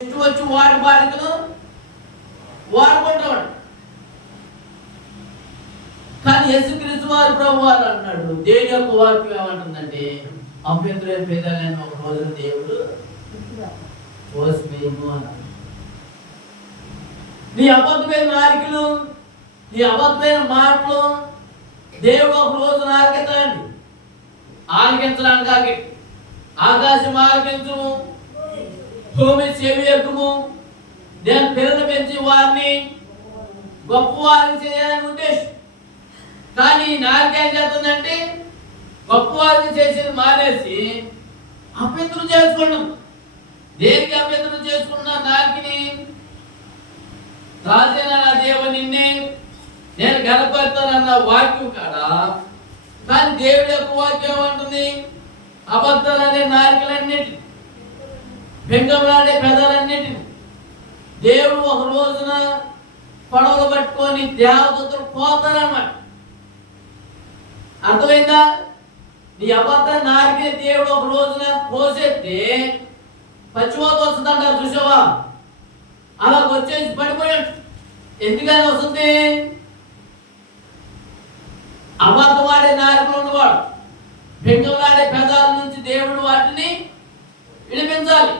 వచ్చి వాడి బాధ్యతను వాడుకుంటాడు. కానీ యేసుక్రీస్తు వారి ప్రభు వారు అన్నాడు, దేవుని యొక్క వాక్యం ఏమంటుందంటే అభ్యంతరం పేదలైన ఒక రోజున దేవుడు కోసిమేము అన్నాడు. నీ అబద్ధమైన నారికలు, నీ అబద్ధమైన మాటలు దేవుడు ఒక రోజున ఆలకిస్తాడండి. ఆలకించడానికి ఆకాశం ఆలకించము, భూమి చెవి ఎక్కుము, నేను పిల్లలు పెంచి వారిని గొప్పవారిని చేయాలని ఉద్దేశం. కానీ నాలుక ఏం చేస్తుందంటే గొప్పవారిని చేసేది మానేసి అభ్యంతరం చేసుకున్నాం. దేనికి అభ్యంతరం చేసుకున్నా? నాలుకని రాజైన నా దేవుని నిన్నే నేను గణపడతానన్న వాక్యం కాడా. కానీ దేవుడి యొక్క వాక్యం ఏమంటుంది? అబద్ధాలనే నాలుకలన్నిటిని, బెంగంలాడే పెదాలన్నిటిని దేవుడు ఒక రోజున పడవలు పట్టుకొని దేవదూతలు పోతారన్నమాట. అర్థమైందా? నీ అబద్ధాన్ని నారికే దేవుడు ఒక రోజున పోసేస్తే పచ్చిమోత వస్తుందంటారు, చూసావా? అలా వచ్చేసి పడిపోయాడు. ఎందుకని వస్తుంది? అబద్ధవాడే నారికలు ఉన్నవాడు, బెంగంలాడే పెదాల నుంచి దేవుడు వాటిని విడిపించాలి.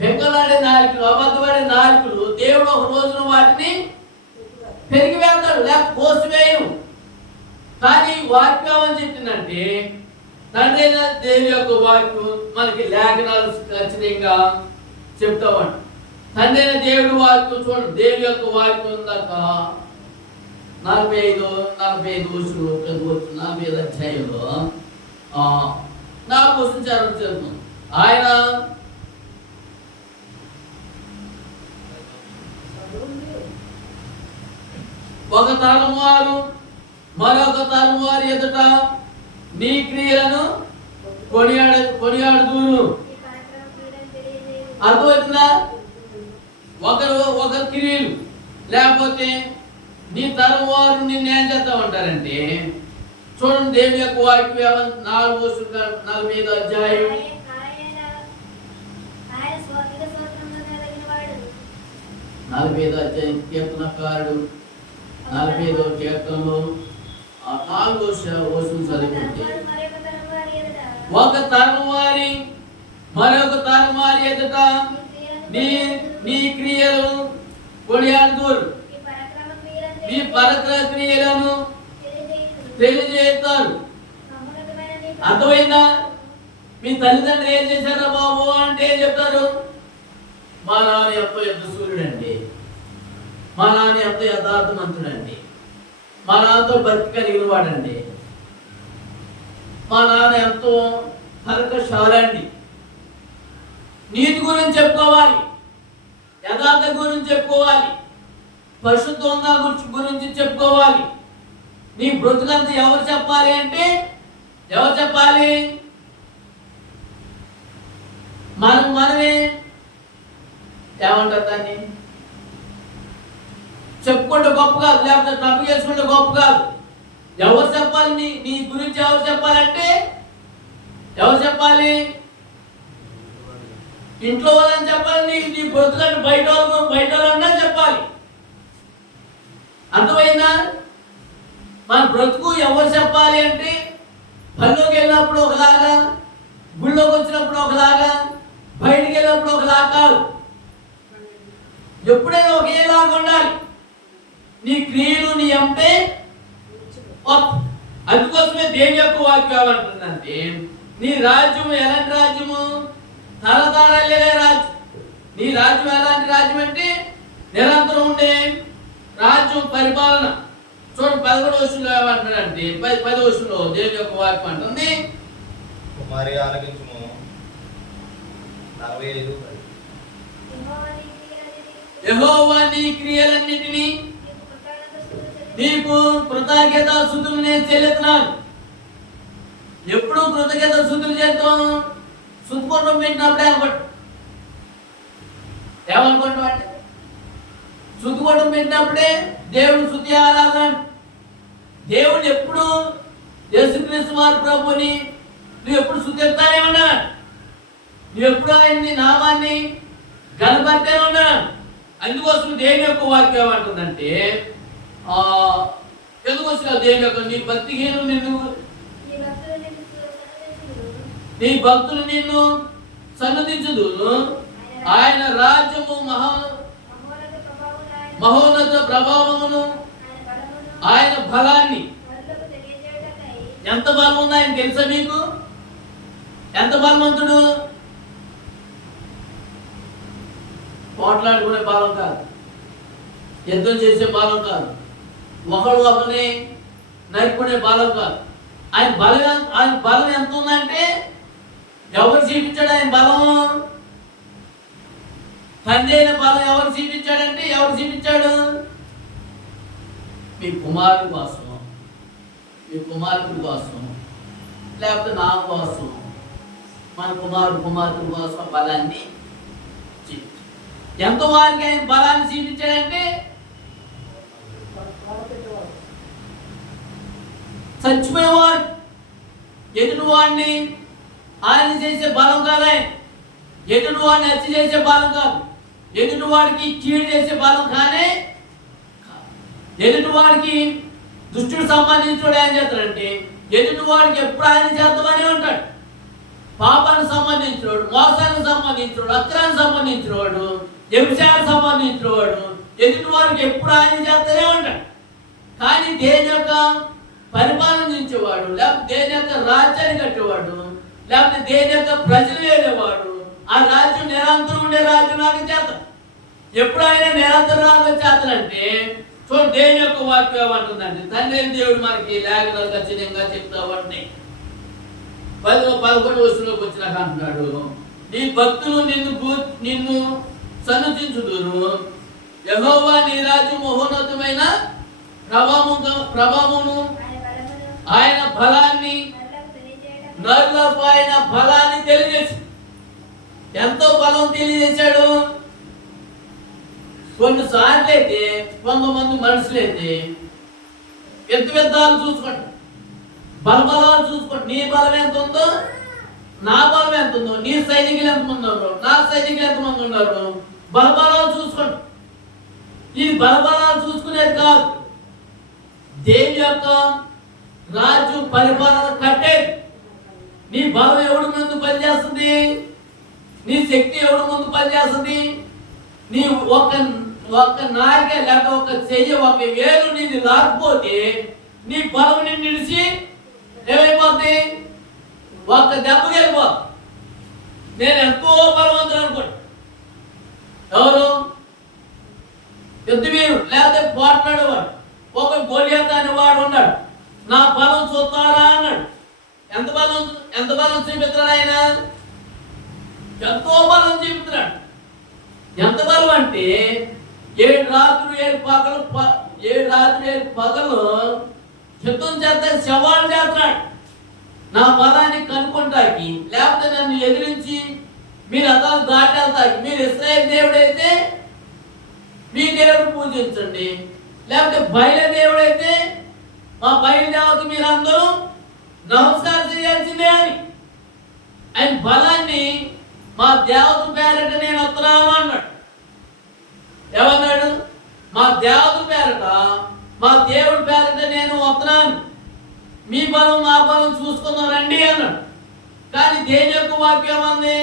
బెంగలాడే నాయకులు, అబద్ధపడే నాయకులు దేవుడు ఒక రోజున వాటిని పెరిగి వెళ్తాడు, లేక కోసివేయను. కానీ వాక్యం అని చెప్పిందంటే తండ్రి అయిన దేవుని యొక్క వాక్యం మనకి లేఖనాలు ఖచ్చితంగా చెప్తామంట. తండ్రి అయిన దేవుడి వాక్యం చూడండి, దేవుని యొక్క వాక్యం దాకా 45 వర్షాలు 45 అధ్యాయంలో 4 వర్షం చదువుతుంది. ఆయన ఒక తరం వారు మరొక తరం వారి ఎదుట నీ క్రియలను కొనియాడుదురు. అర్థమవుతుందా? ఒకరు క్రియలు, లేకపోతే నీ తరం వారు నిన్ను ఏం చేస్తా ఉంటారంటే, చూడండి దేవుని యొక్క వాక్యం 45 అధ్యాయం 45 అధ్యాయం కీర్తనకారుడు 45 కీర్తనలో 4వ వచనం చదువుకుంటే, ఒక తరం వారి మరొక తరం వారి ఎదుట నీ క్రియలు కొనియాడుదురు, నీ పరాక్రమ క్రియలను తెలియజేస్తారు. అర్థమైందా? మీ తల్లిదండ్రులు ఏం చేశారా బాబు అంటే ఏం చెప్తారు? మా నాన్న ఎంతో యుద్ధ సూర్యుడండి, మా నాన్న ఎంతో యథార్థమంతుడండి, మా నాన్నతో భక్తి కలిగిన వాడండి, మా నాన్న ఎంతో తర్కశాలండి. నీతి గురించి చెప్పుకోవాలి, యథార్థ గురించి చెప్పుకోవాలి, పరిశుద్ధంగా గురించి చెప్పుకోవాలి. నీ బ్రతుకంతా ఎవరు చెప్పాలి అంటే ఎవరు చెప్పాలి? మనమే ఏమంటారు దాన్ని? చెప్పుకుంటే గొప్ప కాదు, లేకపోతే తప్పు చేసుకుంటే గొప్ప కాదు. ఎవరు చెప్పాలి? నీ గురించి ఎవరు చెప్పాలంటే ఎవరు చెప్పాలి? ఇంట్లో వాళ్ళని చెప్పాలి. నీ బ్రతుకంటే బయట వాళ్ళన్నా చెప్పాలి. అర్థమైందా? మన బ్రతుకు ఎవరు చెప్పాలి అంటే పనిలోకి వెళ్ళినప్పుడు ఒకలాగా, గుళ్ళోకి వచ్చినప్పుడు ఒకలాగా, బయటికి వెళ్ళినప్పుడు ఒకలాగా కాదు. ఎప్పుడైనా ఒకేలాగా ఉండాలి. నీ క్రియలు నీ అంటే. అందుకోసమే దేవుని యొక్క వాక్యం ఏమంటుందంటే, నీ రాజ్యము ఎలాంటి రాజ్యము? తరతరాలే రాజ్యం. నీ రాజ్యం ఎలాంటి రాజ్యం అంటే నిరంతరం ఉండే రాజ్యం, పరిపాలన. చూడండి 11వ వచనంలో ఏమంటున్నాడంటే, 10వ వచనంలో దేవుని యొక్క వాక్యం అంటుంది, కుమారి ఆలకించుము. 45 యెహోవా నీ క్రియలన్నిటినీ నీకు కృతజ్ఞత స్తుతులు నేను చెల్లిస్తున్నాను. ఎప్పుడు కృతజ్ఞత స్తుతులు చేద్దాం? స్తుతికోవడం పెట్టినప్పుడే అనుకోండి. ఏమనుకోండి అంటే స్తుతికోవడం పెట్టినప్పుడే దేవుడు స్తుతి ఆరాధన. దేవుడు ఎప్పుడు యేసుక్రీస్తు వారి ప్రభుని నువ్వు ఎప్పుడు స్తుతిస్తానే ఉన్నాడు. నువ్వు ఎప్పుడు ఆయన్ని నామాన్ని గణపరితే ఉన్నాను. అందుకోసం దేవుని యొక్క వాక్యం ఏమంటుందంటే ఎందుకోసం దేవుని యొక్క నీ భక్తిహీనులు నీ భక్తులు నిన్ను సన్నదించుదురు. ఆయన రాజ్యము మహోన్నత ప్రభావమును ఆయన బలాన్ని. ఎంత బలం ఉంది ఆయన తెలుసా మీకు? ఎంత బలవంతుడు? పోట్లాడుకునే బలం కాదు, యుద్ధం చేసే బలం కాదు, ఒకరిని నరుకునే బలం కాదు. ఆయన బలం ఎంత ఉందంటే ఎవరు చూపించాడు ఆయన బలము? తండ్రి అయిన బలం ఎవరు చూపించాడంటే ఎవరు చూపించాడు? మీ కుమారుడి కోసం, మీ కుమారుడి కోసం, లేకపోతే నా కోసం, మన కుమార్తెల కోసం బలాన్ని చూపించాడు. ఎంత వారికి ఆయన బలాన్ని చూపించాడంటే చచ్చిపోయేవాడు ఎదుటి వాడిని ఆయన చేసే బలం కాదు, ఎదుటి వాడిని హత్య చేసే బలం కాదు, ఎదుటి వాడికి కీడు చేసే బలం కానీ, ఎదుటి వాడికి దుష్టుడు సంబంధించుడు ఏం చేస్తాడంటే ఎదుటి వాడికి ఎప్పుడు ఆయన చేద్దామని ఉంటాడు. పాపానికి సంబంధించినవాడు, మోసానికి సంబంధించినవాడు, అక్రానికి సంబంధించినవాడు, వ్యభిచారానికి సంబంధించినవాడు ఎదుటి వాడికి ఎప్పుడు ఆయన చేస్తూనే ఉంటాడు. కానీ దేని యొక్క పరిపాలనించేవాడు, లేకపోతే దేని యొక్క రాజ్యాన్ని కట్టేవాడు, లేకపోతే దేని యొక్క ప్రజలు వేరేవాడు, ఆ రాజ్యం నిరంతరం ఉండే రాజ్యం నాకు చేస్తాడు. ఎప్పుడు ఆయన నిరంతరం నాకు చేస్తాడంటే చూడు దేని యొక్క వాక్యం ఏమంటుందండి? తండ్రి దేవుడు మనకి లేఖనాలు ఖచ్చితంగా చెప్తా ఉంటాయి. 11వ వచనంలోకి వచ్చినాక అంటున్నాడు, నీ భక్తులు నిన్ను సన్నుతించుదురు. యెహోవా నీ రాజ్యం మహోన్నతమైన ప్రభావమును ఆయన బలాన్ని నరులకు ఆయన బలాన్ని తెలియజేసి. ఎంతో బలం తెలియజేశాడు. కొన్నిసార్లు అయితే కొంతమంది మనుషులైతే యుద్ధాలు చూసుకోండి, బలబలాలు చూసుకోండి. నీ బలం ఎంత ఉందో, నా బలం ఎంత ఉందో, నీ సైనికులు ఎంతమంది ఉన్నారు, నా సైనికులు ఎంతమంది ఉన్నారు, బలబలాలు చూసుకోండి. ఈ బలబలాలు చూసుకునేది కాదు, దేవుని యొక్క రాజ్యం పరిపాలన కట్టేది. నీ బలం ఎవడి ముందు పనిచేస్తుంది, నీ శక్తి ఎవడి ముందు పనిచేస్తుంది? నీ ఒక నారిక లేక ఒక చెయ్యి, ఒక వేలు నీది రాకపోతే నీ బలం నిన్ను నిలిచి ఏమైపోద్ది? ఒక్క దెబ్బకి వెళ్ళిపోద్ది. నేను ఎంతో బలవంతుడు అనుకోండి, ఎవరు యుద్ధవీరుడు లేకపోతే పోట్లాడేవాడు, ఒక గొలియాతు అనేవాడు ఉన్నాడు. నా బలం చూస్తారా అన్నాడు. ఎంత బలం చూపిస్తున్నాడు ఆయన? ఎంతో బలం చూపిస్తున్నాడు. ఎంత బలం అంటే 7 రాత్రులు 7 పగలు యుద్ధం చేస్తే శవాలు చేస్తున్నాడు. నా బలాన్ని కనుక్కుంటాకి, లేకపోతే నన్ను ఎదిరించి మీరు అతను దాటేస్తాకి. మీరు ఇశ్రాయేలు దేవుడైతే మీ దేవుడు పూజించండి, లేకపోతే బయలు దేవుడైతే మా బయలు దేవత మీరందరూ నమస్కారం చేయాల్సిందే అని ఆయన బలాన్ని మా దేవత పేరట నేను వస్తున్నాను అన్నాడు. ఏమన్నాడు? మా దేవత పేరట, మా దేవుడి పేరట నేను వస్తున్నాను, మీ బలం మా బలం చూసుకుందాం రండి అన్నాడు. కానీ దేని యొక్క వాక్యం ఉంది?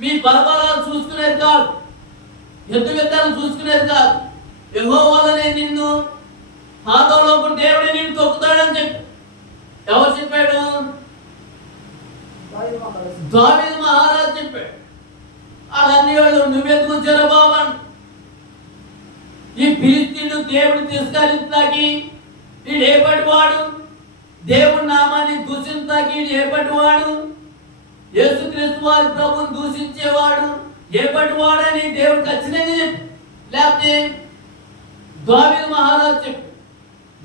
మీ బలబలాలు చూసుకునేది కాదు, యుద్ధాలు చూసుకునేది కాదు. యెహోవానే నిన్ను పాదంలో దేవుడే నిన్ను తొక్కుతాడని చెప్పి ఎవరు చెప్పాడు? దావీదు మహారాజు చెప్పాడు. వాళ్ళన్ని వాళ్ళు నువ్వెందుకు వచ్చారో బాబా, ఈ ఫిలిష్తీయుడు దేవుడు తిరస్కరించడానికి వీడు ఏపటివాడు, దేవుడి నామాన్ని దూషించడానికి వీడు ఏపటివాడు, యేసుక్రీస్తు వారి ప్రభువుని దూషించేవాడు ఏపటివాడని దేవుడు ఖచ్చితంగా చెప్పి, లేకపోతే దావీదు మహారాజు చెప్పి.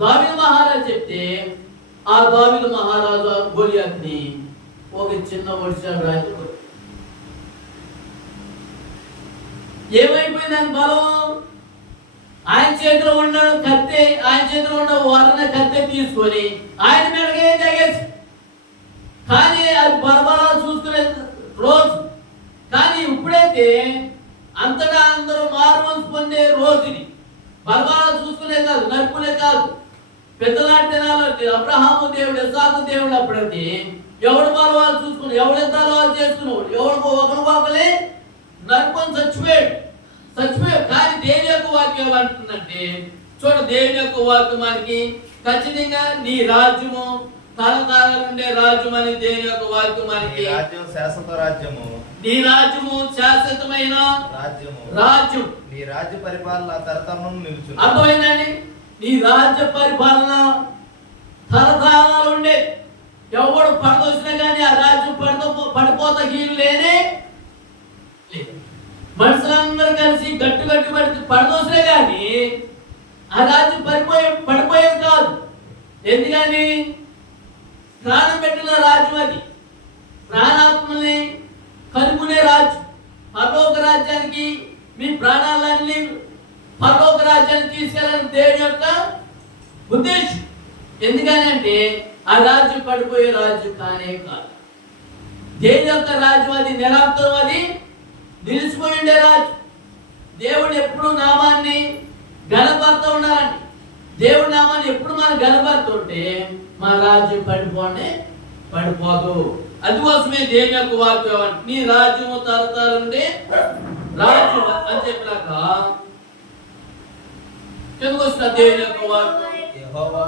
దావీదు మహారాజు చెప్తే ఆ దావీదు మహారాజు గొలియాతుని ఒక చిన్న ఒడిశాడు రాజు. ఏమైపోయిందని బలం? ఆయన చేతిలో ఉన్న కత్తి, ఆయన చేతిలో ఉన్న వారన కత్తి తీసుకొని ఆయన మీదకే తెగేసి. కానీ అది బలబలాలు చూసుకునే రోజు. కానీ ఇప్పుడైతే అంతటా అందరూ మారుమనసు పొందే రోజుని బలవాలు చూసుకునే కాదు, నరుకునే కాదు, పెద్దలాంటి దినాలు అబ్రహాము దేవుడు, ఇస్సాకు దేవుడు అప్పుడైతే ఎవడు బలవాలు చూసుకుని, ఎవడెంత అలవాటు చేసుకున్నాడు, ఎవడు ఒకరికొకలే నరుకొని చచ్చిపోయాడు. కానీ దేవుని యొక్క వాక్యం ఏమంటుందంటే, చూడ దేవుని యొక్క వాక్యం మనకి ఖచ్చితంగా నీ రాజ్యము తరతరాలు ఉండే రాజ్యం అని దేవుని యొక్క వాక్యం మనకి, రాజ్యం శాశ్వత రాజ్యము, నీ రాజ్యము శాశ్వతమైన రాజ్యం, నీ రాజ్య పరిపాలన తరతరం నిలుచును. అర్థమైందండి? నీ రాజ్య పరిపాలన తరతరాలు ఉండే, ఎవడు పడదొచ్చినా కానీ ఆ రాజ్యం పడిపోత గీరు లేనే లేదు. మనుషులందరూ కలిసి గట్టు పడదోసినా కానీ ఆ రాజ్యం పడిపోయేది కాదు. ఎందుకని? ప్రాణం పెట్టిన రాజ్యం అది, ప్రాణాత్మని కనుక్కునే రాజ్యం. పరలోక రాజ్యానికి మీ ప్రాణాలన్నీ పరలోక రాజ్యాన్ని తీసుకెళ్ళాలని దేవుని యొక్క ఉద్దేశం. ఎందుకని అంటే ఆ రాజ్యం పడిపోయే రాజ్యం కానే కాదు. దేవుని యొక్క రాజ్యం అది నిరంతరం, అది నిలిచిపోయి ఉండే రాజ్యం. దేవుడు ఎప్పుడు నామాన్ని గణపడుతూ ఉండాలండి. దేవుడి నామాన్ని ఎప్పుడు మనం గణపడుతుంటే మన రాజ్యం పడిపోదు. అందుకోసమే దేవుని యొక్క వాక్యం నీ రాజ్యము తరతరుండే రాజ్యం అని చెప్పినాక ఎందుకు వస్తున్నా దేవుని యొక్క వాక్యం, యెహోవా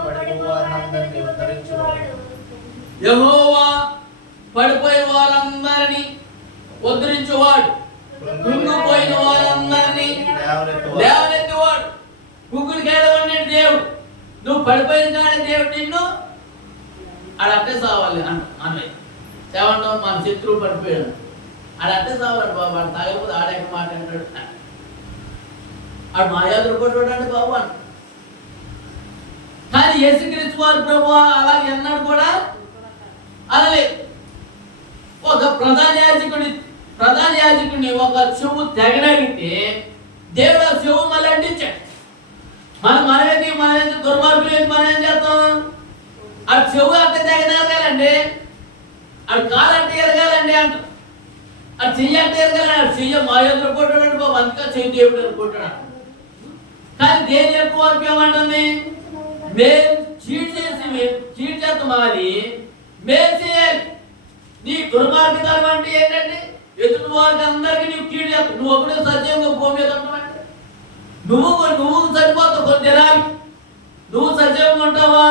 పడిపోయిన వారందరినీ ఉద్ధరించేవాడు, కుంగిపోయిన వారందరినీ లేవనెత్తేవాడు. కుంగుడికి ఏడవండి దేవుడు, నువ్వు పడిపోయిన కానీ దేవుడు నిన్ను ఆడట్టే సావాలి అన్నయ్య. ఏమంటావు? మన శత్రువు పడిపోయాడు, ఆడట్టే సావాలి బాబు, ఆడు తాగకపోతే ఆడేక మాట అంటాడు, ఆడు మాయాదులు కొట్టుకోడండి బాబు అంట. కానీ యేసుక్రీస్తు వారు ప్రభు అలాగే అన్నాడు కూడా అలాగే. ఒక ప్రధాన యాజకుడిని ఒక చెవు తెగనగితే దేవుడు ఆ చెవు మళ్ళీ అంటించాడు. మనమైతే దుర్మార్గులు మనం ఏం చేస్తాం? ఆ చెవు అంటే తెగనగలండి, అది కాలు అంటే ఎరగాలండి అంట, అది చెయ్యి అంటే ఎరగాలండి. అది చెయ్య మాయోధులు కొట్టాడు బాబు, అందుకే చెయ్యి దేవుడు కొట్టాడు. కానీ దేని యొక్క వాక్యం ఏమంటుంది? మేము చీట్ చేస్తాం, మాది మేలు చేయాలి. నీ దుర్మార్గతనం అంటే ఏంటంటే ఎదుటి వారికి అందరికీ నీవు కీడు చేస్తావు. నువ్వు ఒకటే సజీవంగా భూమి మీద ఉంటావంటే నువ్వు సరిపోతావు. కొన్ని దినాలకి నువ్వు సజీవంగా ఉంటావా?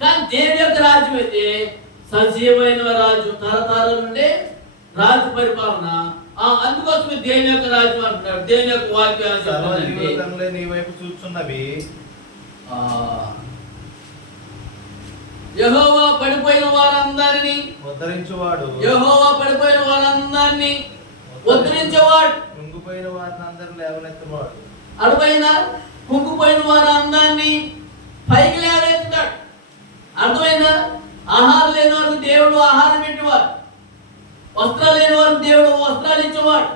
కానీ దేవుని యొక్క రాజ్యం అయితే సజీవమైన రాజ్యం, తరతరాల నుండి రాజ్య పరిపాలన. అందుకోసమే దేవుని యొక్క రాజ్యం అంటున్నాడు. దేవుని యొక్క వాక్యాలు నీ వైపు చూస్తున్నవి, యెహోవా పడిపోయిన వారందరినీ ఉద్ధరించేవాడు, యెహోవా పడిపోయిన వారందరినీ ఉద్ధరించేవాడు, కుంగిపోయిన వారిని అందరూ లేవనెత్తేవాడు. అర్థమైందా? కుంగిపోయిన వారందరినీ పైకి లేవనెత్తుతాడు. అర్థమైందా? ఆహారం లేని వారికి దేవుడు ఆహారం పెట్టేవాడు, వస్త్రాలు లేని వారికి దేవుడు వస్త్రాలు ఇచ్చేవాడు.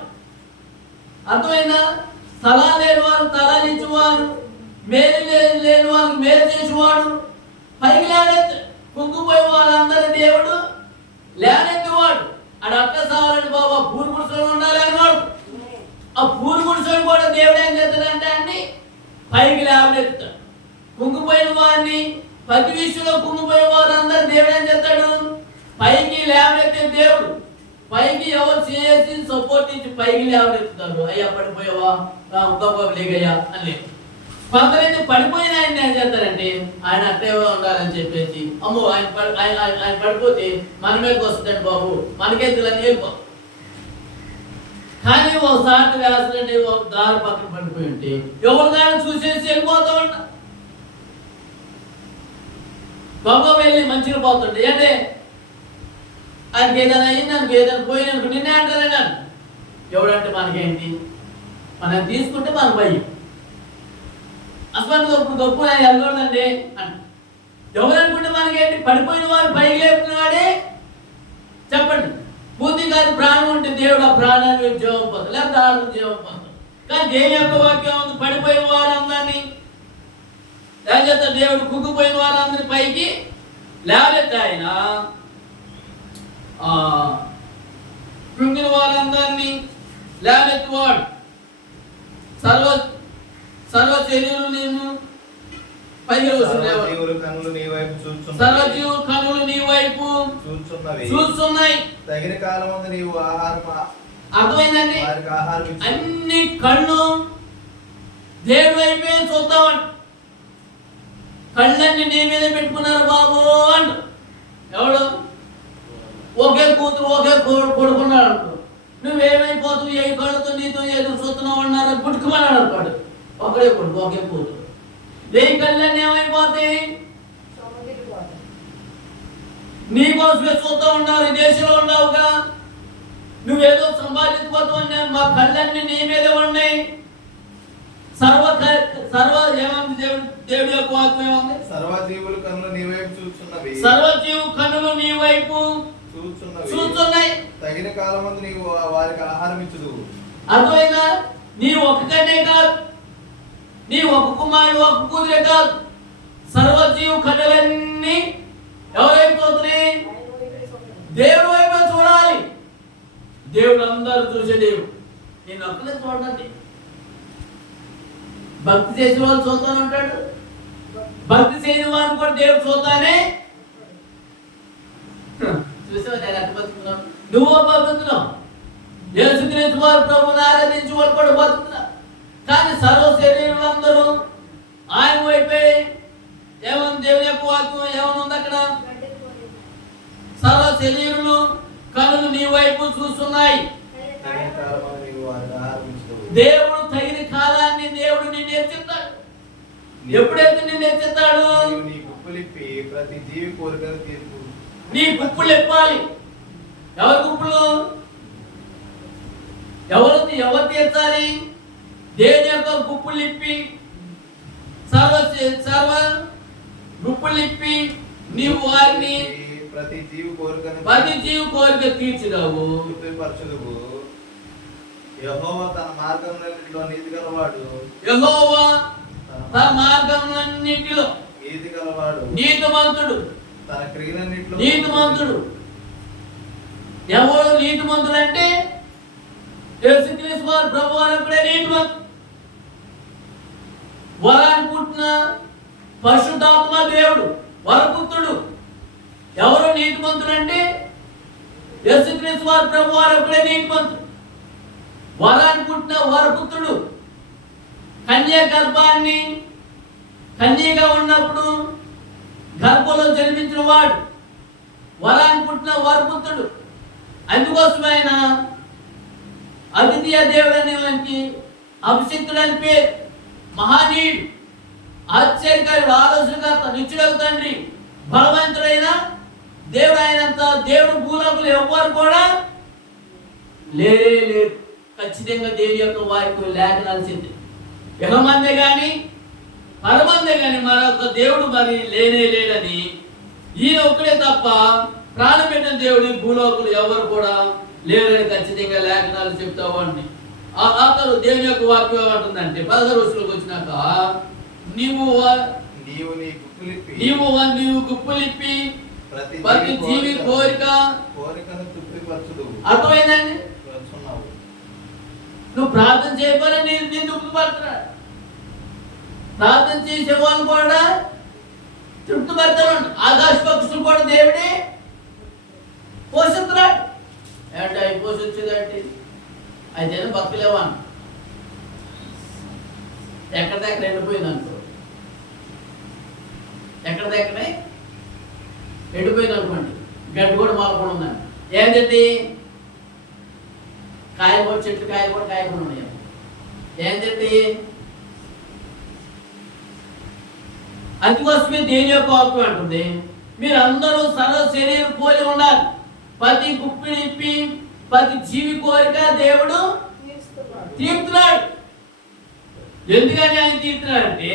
అర్థమైందా? స్థలాలు లేని వారు స్థలాలు ఇచ్చేవాడు, మేలు లేని వారికి మేలు చేసేవాడు, పైకి లేవనెత్తాడు. కుంగిపోయిన వారందరి దేవుడు లేవనెత్తేవాడు. ఆడ అట్ట సావాలండి బాబా, పూరు గుడిసెలు ఉండాలి అన్నాడు. ఆ పూరు గుడిసెలు కూడా దేవుడు ఏం చేస్తాడంటే అండి పైకి లేవనెత్తాడు. కుంగిపోయిన వారిని ప్రతి విషయంలో కుంగిపోయిన వారందరూ దేవుడు ఏం చేస్తాడు? పైకి లేవనెత్తే దేవుడు. పైకి ఎవరు చేసి సపోర్ట్ ఇచ్చి పైకి లేవనెత్తుతాడు. అయ్యా పడిపోయావా, ఇంకొక లేగయ్యా అని. కొంతమంది పడిపోయిన ఆయన ఏం చేస్తారంటే ఆయన అట్టే ఉండాలని చెప్పేసి, అమ్మో ఆయన పడిపోతే మన మీదకి వస్తుందండి బాబు, మనకే తెలియని వెళ్ళిపోతాం. కానీ ఒకసారి వేస్తారంటే ఒక దారి పక్కన పడిపోయి ఉంటే ఎవరు దాన్ని చూసేసి వెళ్ళిపోతా ఉంటా. గొప్ప వెళ్ళి మంచిగా పోతుంటే ఏంటే ఆయనకి ఏదైనా అయ్యింది, అనుకో ఏదైనా పోయిననుకో నిన్నే అంటారే నన్ను. ఎవడంటే మనకేంటి, మనం తీసుకుంటే మనకు భయం. అసలు గొప్ప వెళ్ళకూడదండి అంట. ఎవరనుకుంటే మనకేంటి? పడిపోయిన వారు పైకి లేపుతున్నాడే చెప్పండి. పూర్తి కాదు ప్రాణం ఉంటే దేవుడు ఆ ప్రాణాన్ని జీవం పొందాలి, లేకపోతే ఆడు జీవం పొందాలి. కానీ దేవుని యొక్క వాక్యం ఉంది, పడిపోయిన వారందరినీ లేకపోతే దేవుడు కుంగిపోయిన వారందరినీ పైకి లేవలెత్తే ఆయన, కృంగిన వారందరినీ లేవనెత్తువాడు. సర్వ సర్వ శరీరం నేను సర్వజీవుల కన్నులు నీ వైపు చూచుచున్నవి. సర్వజీవుల కన్నులు నీ వైపు చూస్తున్నాయి. తగిన కాలమందు నీవు ఆహారం అర్థమైందండి. వారికి ఆహారం ఇచ్చు. అన్ని కళ్ళు దేవుడి వైపే చూద్దామంట. కళ్ళన్ని నీ మీద పెట్టుకున్నారు బాబు అంట. ఎవడు? ఒకే కూతురు ఒకే కొడుకున్నాడు అనుకో. నువ్వేమైపోతావు? ఏ కళ్ళతో నీతో ఎదురు చూస్తున్నావు అన్నారా? గుట్టుకుమన్నాడు అనుకోడు. ఒకడే కొడుకు ఒకే కూతురు. ఏ కళ్ళన్నీ ఏమైపోతాయి? నీకోసమే చూస్తూ ఉన్నారు. ఈ దేశంలో ఉన్నావుగా, నువ్వేదో సంపాదించుకోతావు. మా కళ్ళన్నీ నీ మీదే ఉన్నాయి. సర్వ ఏమంది దేవుడి యొక్క వాక్యం ఏమంది? సర్వజీవుల కన్నులు నీ వైపు చూచుచున్నవి. సర్వజీవు కన్నులు నీ వైపు చూస్తున్నాయి. తగిన కాలమందు నీవు వారికి ఆహారం ఇచ్చుదు. అర్థమైనా? నీ ఒక్కనే కాదు, నీ ఒక కుమారుడు ఒక కూతురే కాదు, సర్వజీవు కన్నులన్నీ ఎవరైపు చూస్తున్నాయి? దేవుడి వైపు చూడాలి. దేవుడు అందరూ చూసే దేవుడు. నేను ఒక్కనే చూడండి. భక్తి చేసే వాళ్ళు చూస్తాను అంటాడు. భక్తి చేయని వాడిని కూడా దేవుడు చూస్తానే. చూసావా నేను ఎట్లా బతుకున్నావు? నువ్వు బతుకుతున్నావు. యేసుక్రీస్తు వారు ప్రభువుని ఆరాధించి వాళ్ళు కూడా బతుకుతున్నారు. కానీ సర్వ శరీరులందరూ ఆయన వైపే. ఏమన్నా దేవుని యొక్క వాక్యం ఏమన్నా అక్కడ? సర్వ శరీరులు కనులు నీ వైపు చూస్తున్నాయి. దేవుడు తగిన కాలాన్ని దేవుడు నిన్ను హెచ్చిస్తాడు. ఎప్పుడైతే నిన్ను హెచ్చిస్తాడు? నీ గుప్పులిప్పి ప్రతి జీవి కోరికను తీర్పు. నీ గుప్పులు ఇప్పాలి. ఎవరి గుప్పులు? ఎవరు తీర్చాలి? దేవుని యొక్క గుప్పులు ఇప్పి సర్వ గుప్పులు ఇప్పి నీవు వారిని ప్రతి జీవి కోరిక తీర్చినావు. యెహోవా తన మార్గములన్నిటిలో నీతి గలవాడు. యెహోవా తన మార్గములన్నిటిలో నీతి గలవాడు. నీతిమంతుడు. తన క్రియలన్నిటిలో నీతిమంతుడు. ఎవరు నీతిమంతుడు అంటే యేసుక్రీస్తు వారు ప్రభువు అన్నప్పుడే నీతిమంతుడు. వరాన్ని పుట్టిన పరిశుద్ధాత్మ దేవుడు వరపుత్రుడు. ఎవరు నీతిమంతుడు అంటే యేసుక్రీస్తు వారు ప్రభువు అన్నప్పుడే నీతిమంతుడు. వరాన్ని పుట్టిన వరపుత్రుడు. కన్యాగర్భాన్ని కన్యగా ఉన్నప్పుడు గర్భంలో జన్మించిన వాడు వరాన్ని పుట్టిన వరపుత్రుడు. అందుకోసమైన అద్వితీయ దేవుడు అనేవానికి అభిషిక్తుడని పేరు. మహానీయుడు, ఆశ్చర్యకారుడు, ఆలోచనకర్త, నిత్యుడగు తండ్రి, బలవంతుడైన దేవుడు. అయినంత దేవుడు భూలోకులు ఎవ్వరు కూడా లేరు. ఖచ్చితంగా దేవుని యొక్క వారికి లేఖనాల్సింది. ఎగమందే కానీ పరమందే కానీ మరొక దేవుడు మరి లేడని ఈయన ఒక్కడే తప్ప ప్రాణం పెట్టిన దేవుడు భూలోకులు ఎవరు కూడా లేరని ఖచ్చితంగా లేఖనాలు చెప్తా వాడిని. ఆ తర్వాత దేవుని యొక్క వాక్యం ఏమంటుందంటే 16 రోజులకు వచ్చినాక నీవు గుప్పులిప్పి ప్రతి జీవి కోరికను తృప్తిపరచుదు. అర్థమైందండి? నువ్వు ప్రార్థన చేయబోలే నేను తృప్తిపడుతున్నాడు. ప్రార్థన చేసే వాళ్ళు కూడా తృప్తిపడతాడు. ఆకాశ పక్షులు కూడా దేవుడే పోషిస్తున్నాడు. ఏంటి అవి పోషించేదండి? అయితే భక్తులేవా ఎక్కడిదెక్కడ ఎండిపోయింది అనుకో. ఎక్కడిదెక్కడే ఎండిపోయింది అనుకోండి. గడ్డి కూడా మాల కూడా ఉందండి. ఏంటండి? కాయలు కూడా చెట్లు కాయలు కూడా ఉన్నాయి. ఏంటండి? అందుకోసమే దేని యొక్క వాక్యం అంటుంది మీరు అందరూ సర్వ శరీరం పోలి ఉండాలి. ప్రతి గుప్పిడిప్పి ప్రతి జీవి కోరిక దేవుడు తీర్చున్నాడు. ఎందుకని ఆయన తీర్చున్నాడంటే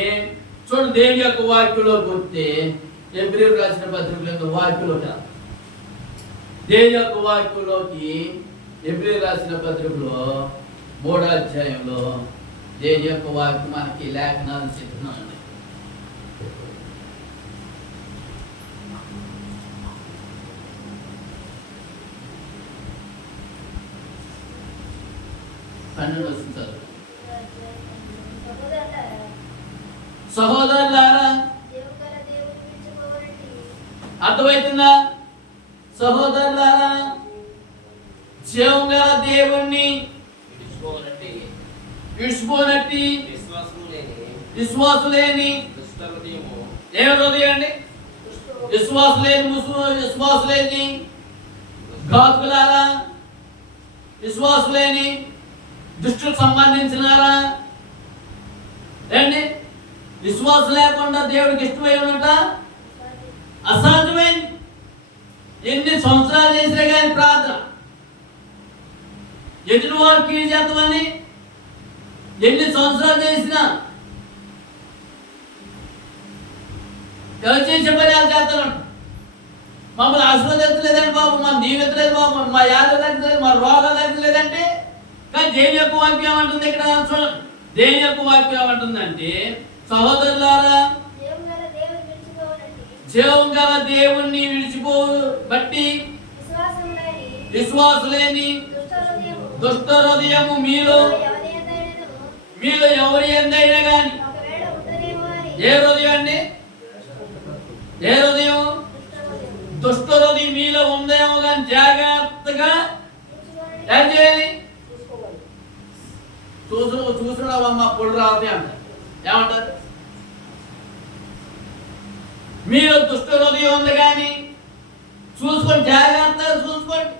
చూడు దేవుని యొక్క వాక్యంలోకి వస్తే హెబ్రీయులకు రాసిన పత్రికలో వాక్యంలో దేవుని యొక్క వాక్యంలోకి హెబ్రీయులకు రాసిన పత్రికలో 3వ అధ్యాయంలో దేవుని యొక్క వాక్యం మనకి లేఖనాలు చెప్తున్నాడు. 12 వచనం చదువు. సహోదరులారా అర్థమవుతుందా? సహోదరులారా జీవం గల దేవుణ్ణి విడిచిపోనట్టి విశ్వాసులేని ఏ హృదయం అండి? విశ్వాసులేని ఘాతుకులారా, విశ్వాసులేని దుష్టులకు సంబంధించినారా ఏంటి? విశ్వాసం లేకుండా దేవుడికి ఇష్టమై ఉన్నట అసాధ్యమైంది. ఎన్ని సంవత్సరాలు చేసినా కానీ ప్రార్థన, ఎదుటి వారు కీడు చేద్దామని ఎన్ని సంవత్సరాలు చేసినా ఎవరు చేసే పని వాళ్ళు చేస్తానంట. మమ్మల్ని ఆశీర్వదించలేదండి బాబు, మా దీవెత్తలేదు బాబు, మా యాదలు తగ్గలేదు, మా రోగాలు తగ్గలేదంటే. కానీ దేవుని యొక్క వాక్యం ఏమంటుంది ఇక్కడ చూడండి. దేవుని యొక్క వాక్యం ఏమంటుందంటే, సహోదరులారా జీవం గల దేవుణ్ణి విడిచిపో బట్టి విశ్వాసులేని దుష్ట హృదయము మీలో ఎవరి ఎందైనా కానీ. ఏ హృదయం అండి? ఏ హృదయం? దుష్ట హృదయం మీలో ఉందేమో కానీ జాగ్రత్తగా ఏం చేయాలి? చూసినావమ్మ పొళ్ళు రావుతాయి అంటారు. ఏమంటారు? మీరు దుష్ట హృదయం ఉంది కానీ చూసుకోండి, జాగ్రత్తగా చూసుకోండి.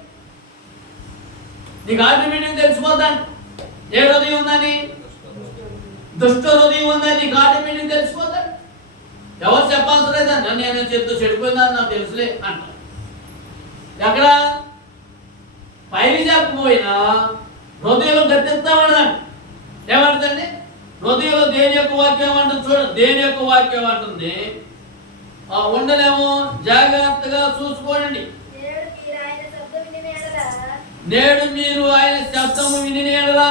నీకు ఆటోమేటిక్ తెలిసిపోతాను ఏ హృదయం ఉందని. దుష్ట హృదయం ఉందని నీకు ఆటోమేటిక్ తెలిసిపోతాడు. ఎవరు చెప్పాల్సి లేదండి, నేను చెప్తూ చెడిపోయిందని నాకు తెలుసులే అంటారు. ఎక్కడ పైకి చెప్పకపోయినా హృదయంలో గర్తిస్తామన్నాడు. ఏమంటుందండి? హృదయంలో దేని యొక్క వాక్యం అంటుంది చూడండి. దేని యొక్క వాక్యం అంటుంది, ఉండలేమో జాగ్రత్తగా చూసుకోండి. నేడు మీరు ఆయన శబ్దము విని ఎడల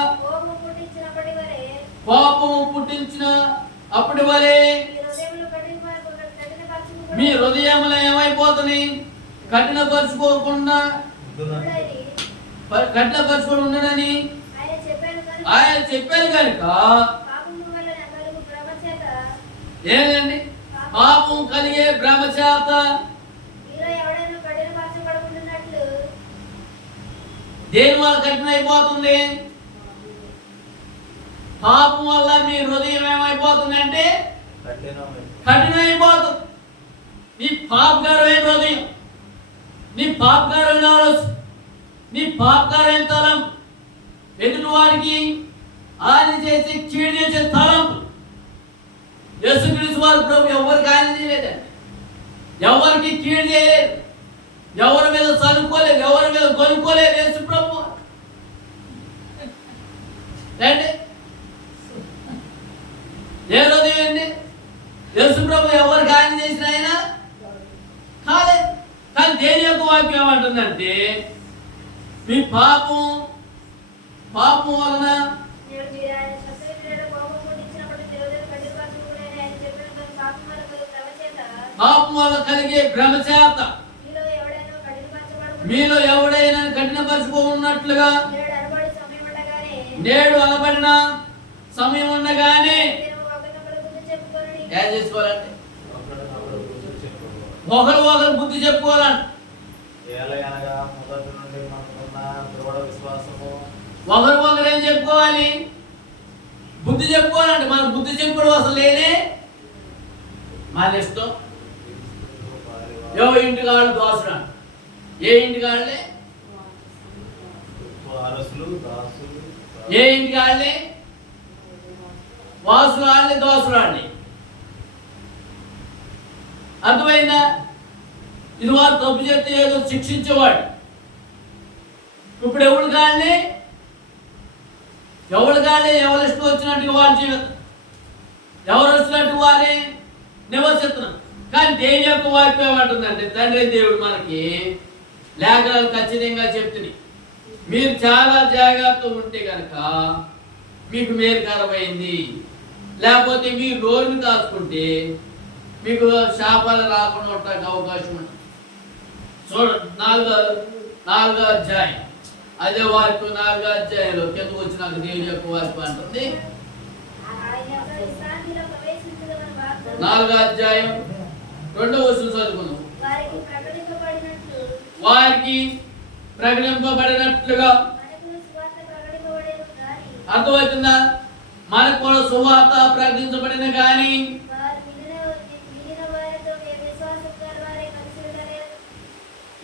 కోపము పుట్టించిన అప్పటి వరే మీ హృదయంలో ఏమైపోతుంది? కఠినపరుచుకోకుండా ఉండనని ఆయన చెప్పారు కనుక ఏంటండి? పాపం కలిగే భ్రమ చేత దేని వల్ల కఠిన అయిపోతుంది? పాపం వల్ల మీ హృదయం ఏమైపోతుంది అంటే కఠినమైపోతుంది. నీ పాపకారమైన హృదయం, నీ పాపకారమైన ఆలోచన, నీ పాపకారమైన తలం, ఎదుటి వారికి ఆయన చేసి కీడు చేసే తలంపు. యేసుక్రీస్తు వారు ప్రభు ఎవరికి ఆయన చేయలేదండి, ఎవరికి కీడు చేయలేదు, ఎవరి మీద చదువుకోలేదు, ఎవరి మీద కొనుక్కోలేదు. యేసు ప్రభు ఏంటి? ఏ హృదయం అండి? యేసు ప్రభు ఎవరికి ఆయన చేసిన ఆయన కాలేదు. కానీ దేని యొక్క వాక్యం ఏమంటుందంటే, మీ పాపం వలన పాపం వల్ల కలిగే భ్రమ చేత మీలో ఎవడైనా కఠినపరచుకున్నట్లుగా నేడు అనబడిన సమయం ఉండగానే ఏం చేసుకోవాలంటే ఒకరు బుద్ధి చెప్పుకోవాలంట. ఒకరు ఏం చెప్పుకోవాలి? బుద్ధి చెప్పుకోవాలంటే మన బుద్ధి చెప్పుకోవడం అసలు లేనే మన ఇష్టం. ఇంటి కాళ్ళు దోసరా, ఏ ఇంటి కాళ్ళే, ఏ ఇంటి కాళ్ళే, వాసులు ఆడలే, దోసలు ఆడలే. అర్థమైందా? ఇది వారు తప్పు చేస్తే ఏదో శిక్షించేవాడు. ఇప్పుడు ఎవరు కాళ్ళే ఎవరు ఇష్టం వచ్చినట్టుగా వాళ్ళ జీవితం, ఎవరు వచ్చినట్టు వారే నివసిస్తున్నాం. కానీ దేని యొక్క వాక్యం ఏమంటుందంటే, తండ్రి దేవుడు మనకి లేఖనాలు ఖచ్చితంగా చెప్తుంది. మీరు చాలా జాగ్రత్త ఉంటే కనుక మీకు మేలుకరమైంది. లేకపోతే మీరు నోరుని కాసుకుంటే మీకు శాపాలు రాకుండా ఉండడానికి అవకాశం ఉంది. చూడండి 4వ అధ్యాయం అదే వాక్యం 4వ అధ్యాయంలో కిందకు వచ్చి నాకు దేవుని యొక్క వాక్యం అంటుంది. 4వ అధ్యాయం 2వ వచనం చదువుకుందాం. వారికి ప్రకటింపబడినట్లుగా అర్థమవుతుందా? మనకు కూడా సువార్త ప్రకటించబడిన కానీ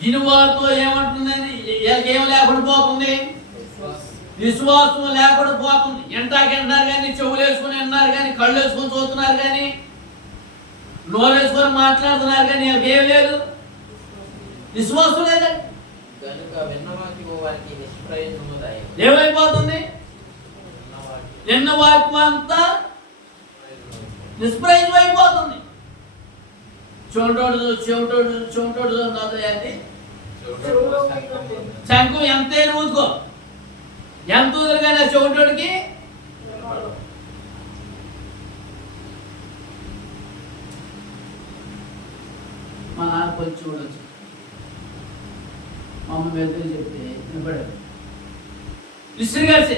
ఇని వారితో ఏమంటుందని ఏం లేకుండా పోతుంది, విశ్వాసం లేకుండా పోతుంది. ఎంటాకి అంటున్నారు కానీ, చెవులు వేసుకుని అన్నారు కానీ, కళ్ళు వేసుకొని చూస్తున్నారు కానీ, నోరు వేసుకొని మాట్లాడుతున్నారు కానీ ఏం లేదు, విశ్వాసం లేదండి. ఏమైపోతుంది? నిన్న వాక్యం అంతా నిష్ప్రయోజనం అయిపోతుంది. చెమటోడు అండి శంఖం ఎంతైనా ఊదుకో, ఎంత ఊదరుగానే చెమటోడికి మా నాన్న కొంచెం చూడొచ్చు. మా అమ్మ మీద చెప్తే వినపడాడు. విసిరి కలిసి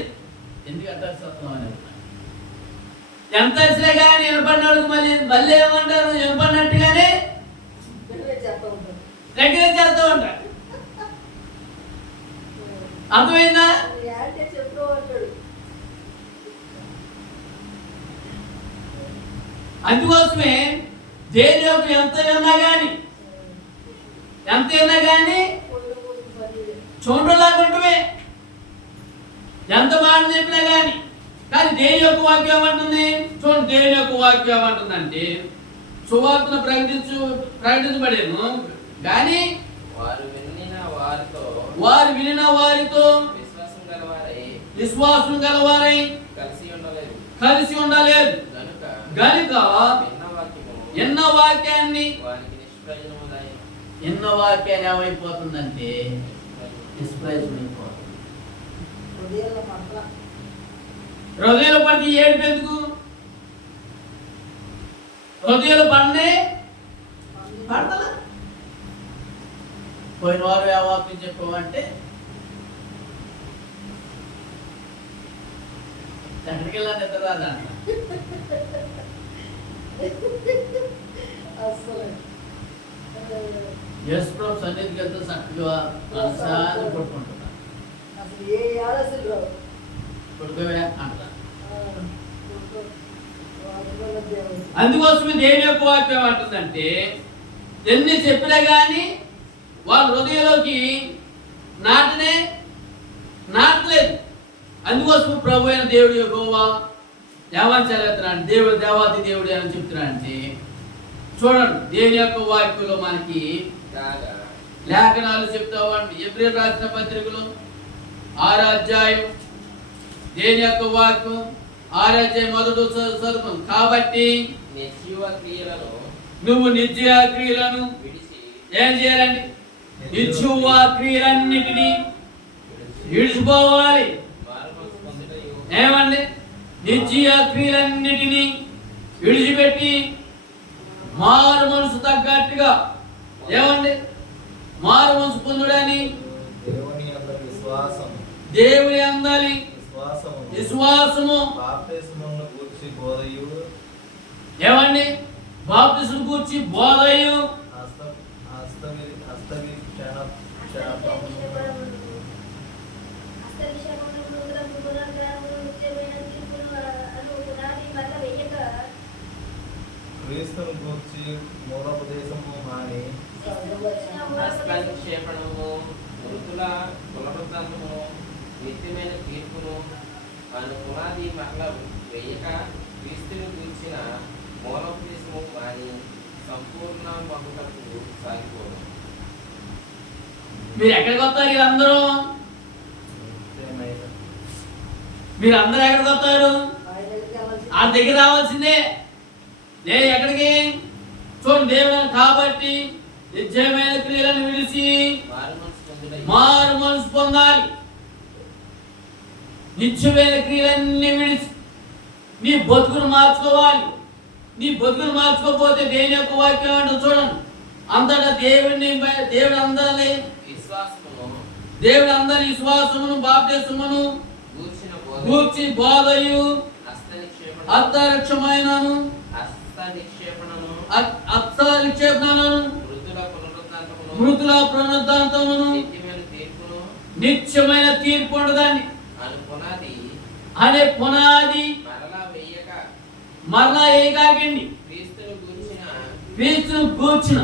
ఎందుకంటే సత్వం అనేది ఎంత వచ్చినా కానీ వినపడినోడికి మళ్ళీ ఏమంటారు, వినపడినట్టుగానే దగ్గర చేస్తూ ఉంటారు. అర్థమైందా? అందుకోసమే దేని యొక్క ఎంత విన్నా కానీ చూడలాగుంటమే, ఎంత మాట చెప్పినా కానీ దేని యొక్క వాక్యం ఏమంటుంది చూడండి. దేని యొక్క వాక్యం ఏమంటుందంటే సువార్తను ప్రకటించబడేను కానీ వారు వినిన వారితో విశ్వాసం గలవారై కలిసి ఉండలేదు గనుక ఎన్న వాక్యాన్ని ఏమైపోతుందంటే నిష్ప్రయోజనం అయిపోతుంది. హృదయాలు పడితే ఏడుపెందుకు? హృదయాలు పడనే పడతలా. పోయిన వారు ఏ వాక్యం చెప్పామంటే ఎక్కడికి వెళ్ళా నిద్ర రాదంట. యేసు ప్రభు సన్నిధికి వెళ్తే చక్కగా మనసాన్ని కొట్టుకుంటున్నా కొడుకోవే అంట. అందుకోసమే దేవుని యొక్క వాక్యం ఏమంటుందంటే ఎన్ని చెప్పినా కానీ వాళ్ళ హృదయంలోకి నాటలేదు. అందుకోసం ప్రభు అయిన దేవుడు యెహోవా ఏమని చదువుతున్నాడు, దేవుడు దేవాది దేవుడు అని చెప్తున్నాడంటే చూడండి. దేవుని యొక్క వాక్యంలో మనకి లేఖనాలు చెప్తామండి. ఎబ్రియలు రాసిన పత్రికలో 6వ అధ్యాయం దేవుని యొక్క వాక్యం 6వ అధ్యాయం మొదటి చదువుతాం. కాబట్టి నువ్వు నిర్జీవ క్రియలను ఏం చేయాలండి? నిర్జీవ క్రియలన్నిటినీ విడిచిపోవాలి. ఏమండి? నిర్జీవ క్రియలన్నిటినీ విడిచిపెట్టి మారు మనసు తగ్గట్టుగా ఏమండి మారు మనసు పొందుడని దేవుని అందరి విశ్వాసము ఏమండి బాప్తిస్మం గూర్చి బోధయు క్రీస్తును గూర్చి మూలోపదేశము మాని క్షేపణము మృతుల పునరుద్ధరణము నిత్యమైన తీర్పును అను పునాది మరల వేయక క్రీస్తుని గూర్చిన మూలోపదేశము మాని సంపూర్ణ మగుటకు సాగిపోవడం. మీరు ఎక్కడికి వస్తారు? మీరందరూ ఎక్కడికి వస్తారు? ఆ దగ్గర రావాల్సిందే. నేను ఎక్కడికి చూడండి. దేవుడు కాబట్టి నిత్యమైన క్రియలను విడిచి మారు మనసు పొందాలి. నిత్యమైన క్రియలన్నీ విడిచి నీ బతుకును మార్చుకోవాలి. నీ బతుకును మార్చుకోకపోతే దేవుని యొక్క వాక్యం అంటే చూడండి. అంతటా దేవుడు అందరినీ దేవుడు అందరి విశ్వాసమును బాప్తిస్మమును గూర్చి బోధయు అర్థరక్షమైనను అర్థనిక్షేపణను మృతుల పునరుద్ధానమును నిత్యమైన తీర్పు ఉండదని అనే పునాది మరలా వేయకండి. క్రీస్తును గూర్చిన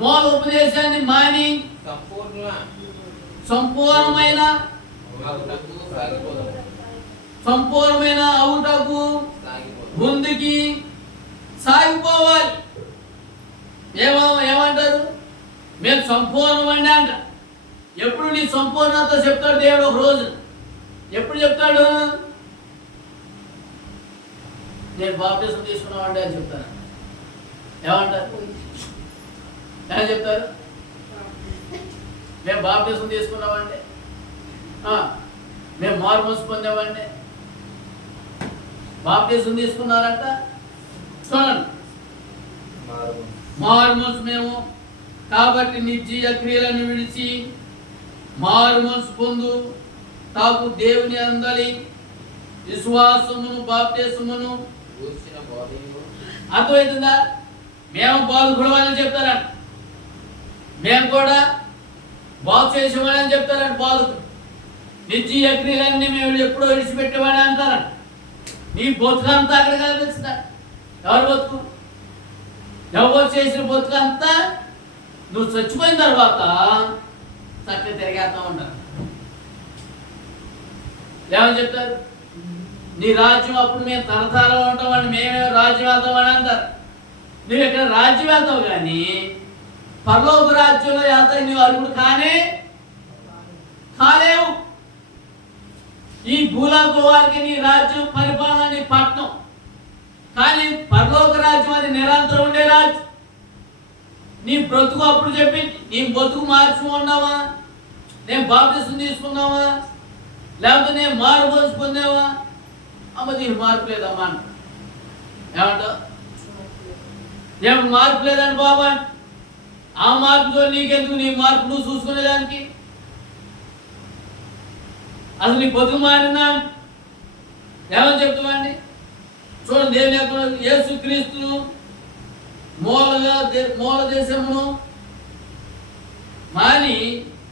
మూల ఉపదేశాన్ని మాని సంపూర్ణమైన అవుటకు ముందుకి సాగిపోవాలి. ఏమంటారు? మేము సంపూర్ణమండి అంట. ఎప్పుడు నీ సంపూర్ణత చెప్తాడు దేవుడు ఒక రోజు. ఎప్పుడు చెప్తాడు? నేను బాప్టిజం తీసుకున్నామండి అని చెప్తాను. ఏమంటారు? ఏం చెప్తారు? మేము బాప్టిజం తీసుకున్నామండి, మేము మారుమనసు పొందామండి. బాప్టిజం తీసుకున్నారంట. చూడండి, మారుమనసు మేము కాబట్టి నిర్జీయ క్రియలను విడిచి మారుమనసు పొందు తాకు దేవుని అందరి విశ్వాసమును బాప్తిస్మమును అర్థమవుతుందా? మేము బాధపడమని చెప్తారంట. మేము కూడా బాగు చేసేవాడని చెప్తారంట. బాధకు నిర్జీయ క్రియలన్నీ మేము ఎప్పుడో విడిచిపెట్టేవాడని అంటారంట. నీ బతుకంతా అక్కడ కనిపిస్తుందా? ఎవరు బతుకు? ఎవరు చేసిన బతుకంతా నువ్వు చచ్చిపోయిన తర్వాత చక్కగా తిరిగేస్తా ఉంటారు. ఏమని చెప్తారు? నీ రాజ్యం అప్పుడు మేము తరతరాలు ఉంటామని, మేమే రాజ్యం వెళ్తామని అంటారు. నువ్వు ఇక్కడ రాజ్యం వెళ్తావు కానీ పరలోక రాజ్యంలో వెళ్తావు నువ్వు అడుగుడు కాలేవు. ఈ భూలోక వారికి నీ రాజ్యం పరిపాలన, నీ పట్నం. కానీ పరలోక రాజ్యం అది నిరంతరం ఉండే రాజ్యం. నీ బ్రతుకు అప్పుడు చెప్పి నీ బ్రతుకు మార్చుకున్నావా? నేను బాప్తిసం తీసుకున్నావా? లేకపోతే నేను మారుమనసు పొందావా? అమ్మ దీనికి మార్పు లేదమ్మా అంట. ఏమంటావు? ఏమి మార్పు లేదండి బాబా. ఆ మార్పుతో నీకెందుకు? నీ మార్పు నువ్వు చూసుకునేదానికి. అసలు నీ బతుకు మారిందా? ఏమని చెప్తామండి? చూడండి, దేవుని యొక్క యేసుక్రీస్తును మూల దేశమును మాని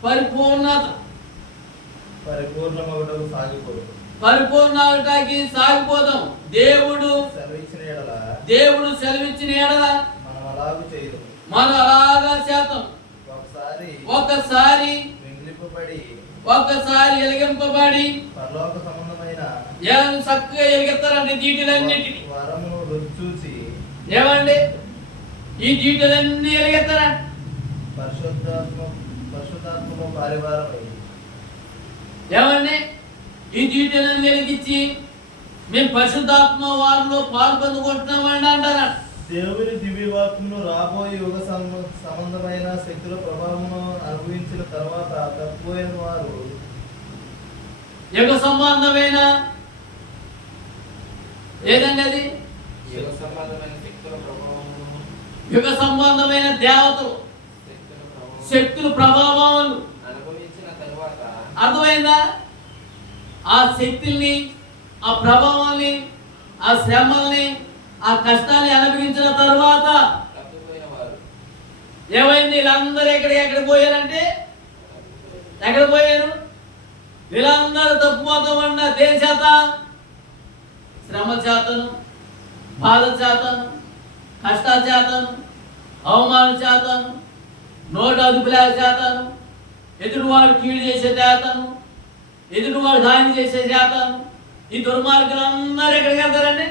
పరిపూర్ణకి సాగిపోదాం. దేవుడు సెలవిచ్చిన ఎడల మనం అలాగా చేద్దాం. ఒక్కసారి ఎలిగింపబడి చక్కగా ఎలిగిస్తారంటే దీటులన్నిటిని. ఏమండి? ఈ దీటులన్నీ ఎలిగిస్తారా? ఏమండి? ఈ దీటులన్నీ వెలిగించి మేము పరిశుద్ధాత్మ వారిలో పాల్పొందుకుంటున్నామండి అంటారా? దేవుని దివ్యవాక్యమును రాబోయే యుగ సంబంధమైన శక్తుల ప్రభావమును అనుభవించిన తర్వాత తప్పిపోయిన వారు యుగ సంబంధమైన ఏదండి అది? యుగ సంబంధమైన దేవతలు, శక్తులు, ప్రభావాలు అర్థమైందా? ఆ శక్తుల్ని, ఆ ప్రభావాల్ని, ఆ శ్రమల్ని, ఆ కష్టాన్ని అనుభవించిన తర్వాత ఏమైంది? వీళ్ళందరూ ఎక్కడ పోయారంటే ఎక్కడ పోయారు? వీళ్ళందరూ తప్పుపోతాం అన్న దేని చేత? శ్రమ చేతను, బాధ చేతను, కష్టాల చేతను, అవమానం చేతను, నోటు అదుపులే చేతను, ఎదుటివాడు కీడు చేసే చేతను, ఎదుటివాడు హాని చేసే చేతను. ఈ దుర్మార్గులందరూ ఎక్కడికి వెళ్తారండి?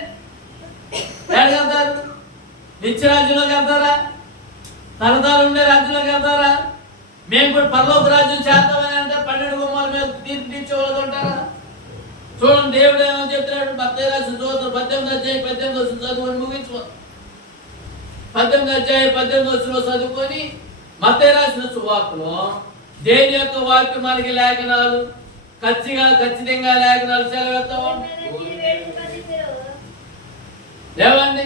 ఎక్కడికి వెళ్తారు? నిత్య రాజ్యంలోకి వెళ్తారా? తరతరాలు ఉండే రాజ్యంలోకి వెళ్తారా? మేము కూడా పరలోక రాజ్యం చేస్తామని అంటే 12 గుమ్మాల మీద తీర్పు తీర్చేవాళ్ళు ఉంటారా? చూడండి, దేవుడు ఏమని చెప్తున్నాడు? మత్తయి రాసిన సువార్త 18వ అధ్యాయం 18వ వచనం చదువుకొని ముగించు. 18వ అధ్యాయం 18వ వచనం చదువుకొని మత్తయి రాసిన సువార్తలో దేని యొక్క వాక్యం మనకి లేఖనాలు ఖచ్చితంగా లేఖనాలు సెలవెత్తామండి. ఏమండి?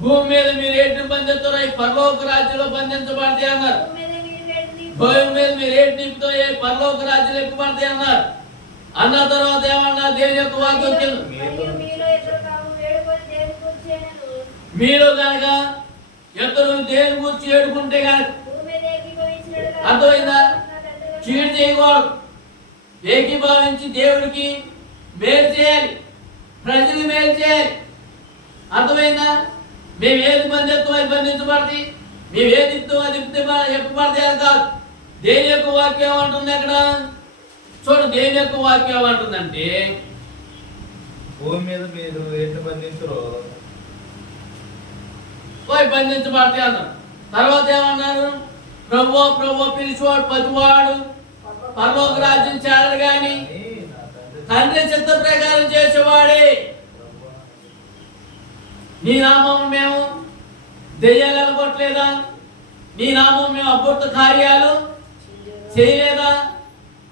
భూమి మీద మీరు ఏటిని బంధిస్తారో ఈ పరలోక రాజ్యంలో బంధించబడతాయి అన్నారు. భూమి మీద మీరు ఏటి నింపుతో ఏ పరలోక రాజ్యంలో ఎక్కుపడతాయి అన్నారు. అన్న తర్వాత ఏమన్నా దేవుని యొక్క వాక్యం వచ్చింది. మీరు కనుక ఇద్దరు దేవుని గురించి ఏడుకుంటే కనుక అర్థమైందా? చీడు చేయకూడదు. ఏకీభావించి దేవుడికి మేలు చేయాలి, ప్రజలు మేలు చేయాలి. అర్థమైందా? మేము ఏది బంధిస్తాం అది బంధించబడతాయి, మేము ఏది ఇస్తాం అది ఎప్పబడతాయి అని కాదు. దేవుని యొక్క వాక్యం ఏమంటుంది అక్కడ చూడండి. దేవుని యొక్క వాక్యం ఏమంటుందంటే భూమి మీద మీరు ఎన్ని బంధించరో బంధించబడతాయి అన్నారు. తర్వాత ఏమన్నారు? ప్రభు ప్రభు పిలిచేవాడు ప్రతివాడు పరలోక రాజ్యం చేరడు గాని తండ్రి చిత్త ప్రకారం చేసేవాడే. నీ నామం మేము దెయ్యాలు అనుకోవట్లేదా? నీ నామం మేము అద్భుత కార్యాలు చేయలేదా?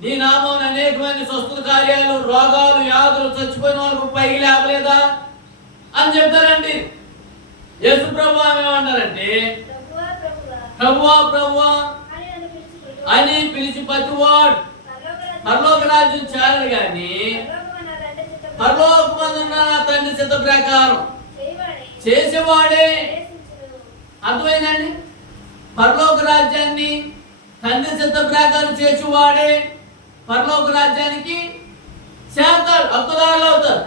నీ నామం అనేకమైన స్వస్థత కార్యాలు, రోగాలు, వ్యాధులు, చచ్చిపోయిన వాళ్ళకు పైకి లేపలేదా అని చెప్తారండి. యేసు ప్రభు ఏమన్నారంటే ప్రభువా ప్రభువా అని పిలిచి ప్రతివాడు పరలోక రాజ్యం చేరడు గాని పరలోకమందున్న నా తండ్రి చిత్త ప్రకారం చేసేవాడే. అర్థమైందండి? పరలోక రాజ్యాన్ని తండ్రి చిత్త ప్రకారం చేసేవాడే పరలోక రాజ్యానికి చేరతాడు, హక్కుదారులు అవుతారు.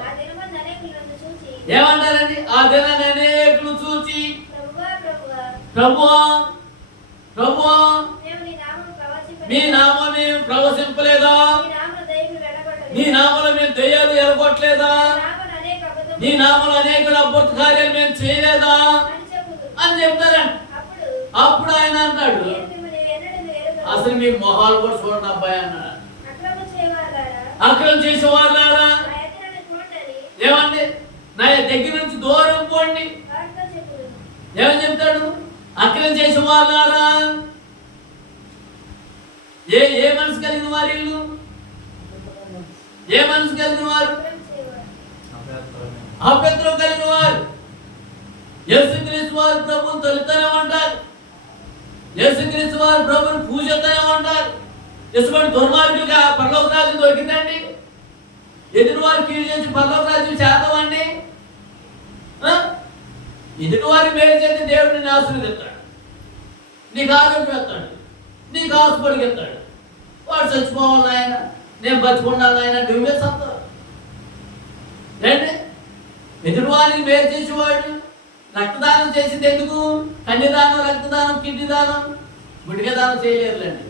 ఏమంటారండి? ఆ దినాన్ని అనేకులు చూచి ప్రభువా ప్రభువా మీ నామం మేము ప్రవశింపలేదా? నీ నామలో మేము దెయ్యాలు ఎరగొట్టలేదా? నీ నామలో అనేక అద్భుత కార్యాలు మేము చేయలేదా అని చెప్తారండి. అప్పుడు ఆయన అంటాడు, అసలు మీ మొహాలు కూడా చూడండి అబ్బాయి అన్నాడు. అక్రమం చేసేవాళ్ళారా ఏమండి నా దగ్గర నుంచి దూరం పోండి. ఏమని చెప్తాడు? అక్రమం చేసేవాళ్ళారా. ఏ మనసు కలిగిన వారు ఇల్లు? ఏ మనసు కలిగిన వారు? అభ్యంతరం కలిగిన వారు. యేసుక్రీస్తు వారు ప్రభువుని తొలుతూనే ఉంటారు, యేసుక్రీస్తు వారు ప్రభువుని పూజిస్తూనే ఉంటారు. ఇటువంటి దుర్మార్గులుగా పరలోక రాజ్యం దొరికిందండి. ఎదుటి వారు కీడు చేసి పరలోక రాజ్యం చేద్దామండి. ఎదుటి వారి మేలు చేస్తే దేవుడు నిన్ను ఆశీర్వదిస్తాడు, నీకు ఆరోగ్యం ఇస్తాడు, నీకు హాస్పిటల్కి ఇస్తాడు. వాడు చచ్చిపోవాలి ఆయన, నేను బతుకుండాలి ఆయన, నువ్వే సత్తా ఏంటి? ఎదుటి వారికి మేలు చేసేవాడు రక్తదానం చేసింది ఎందుకు? కన్యదానం, రక్తదానం, కిడ్నీ దానం, గుడిక దానం చేయలేరులేండి.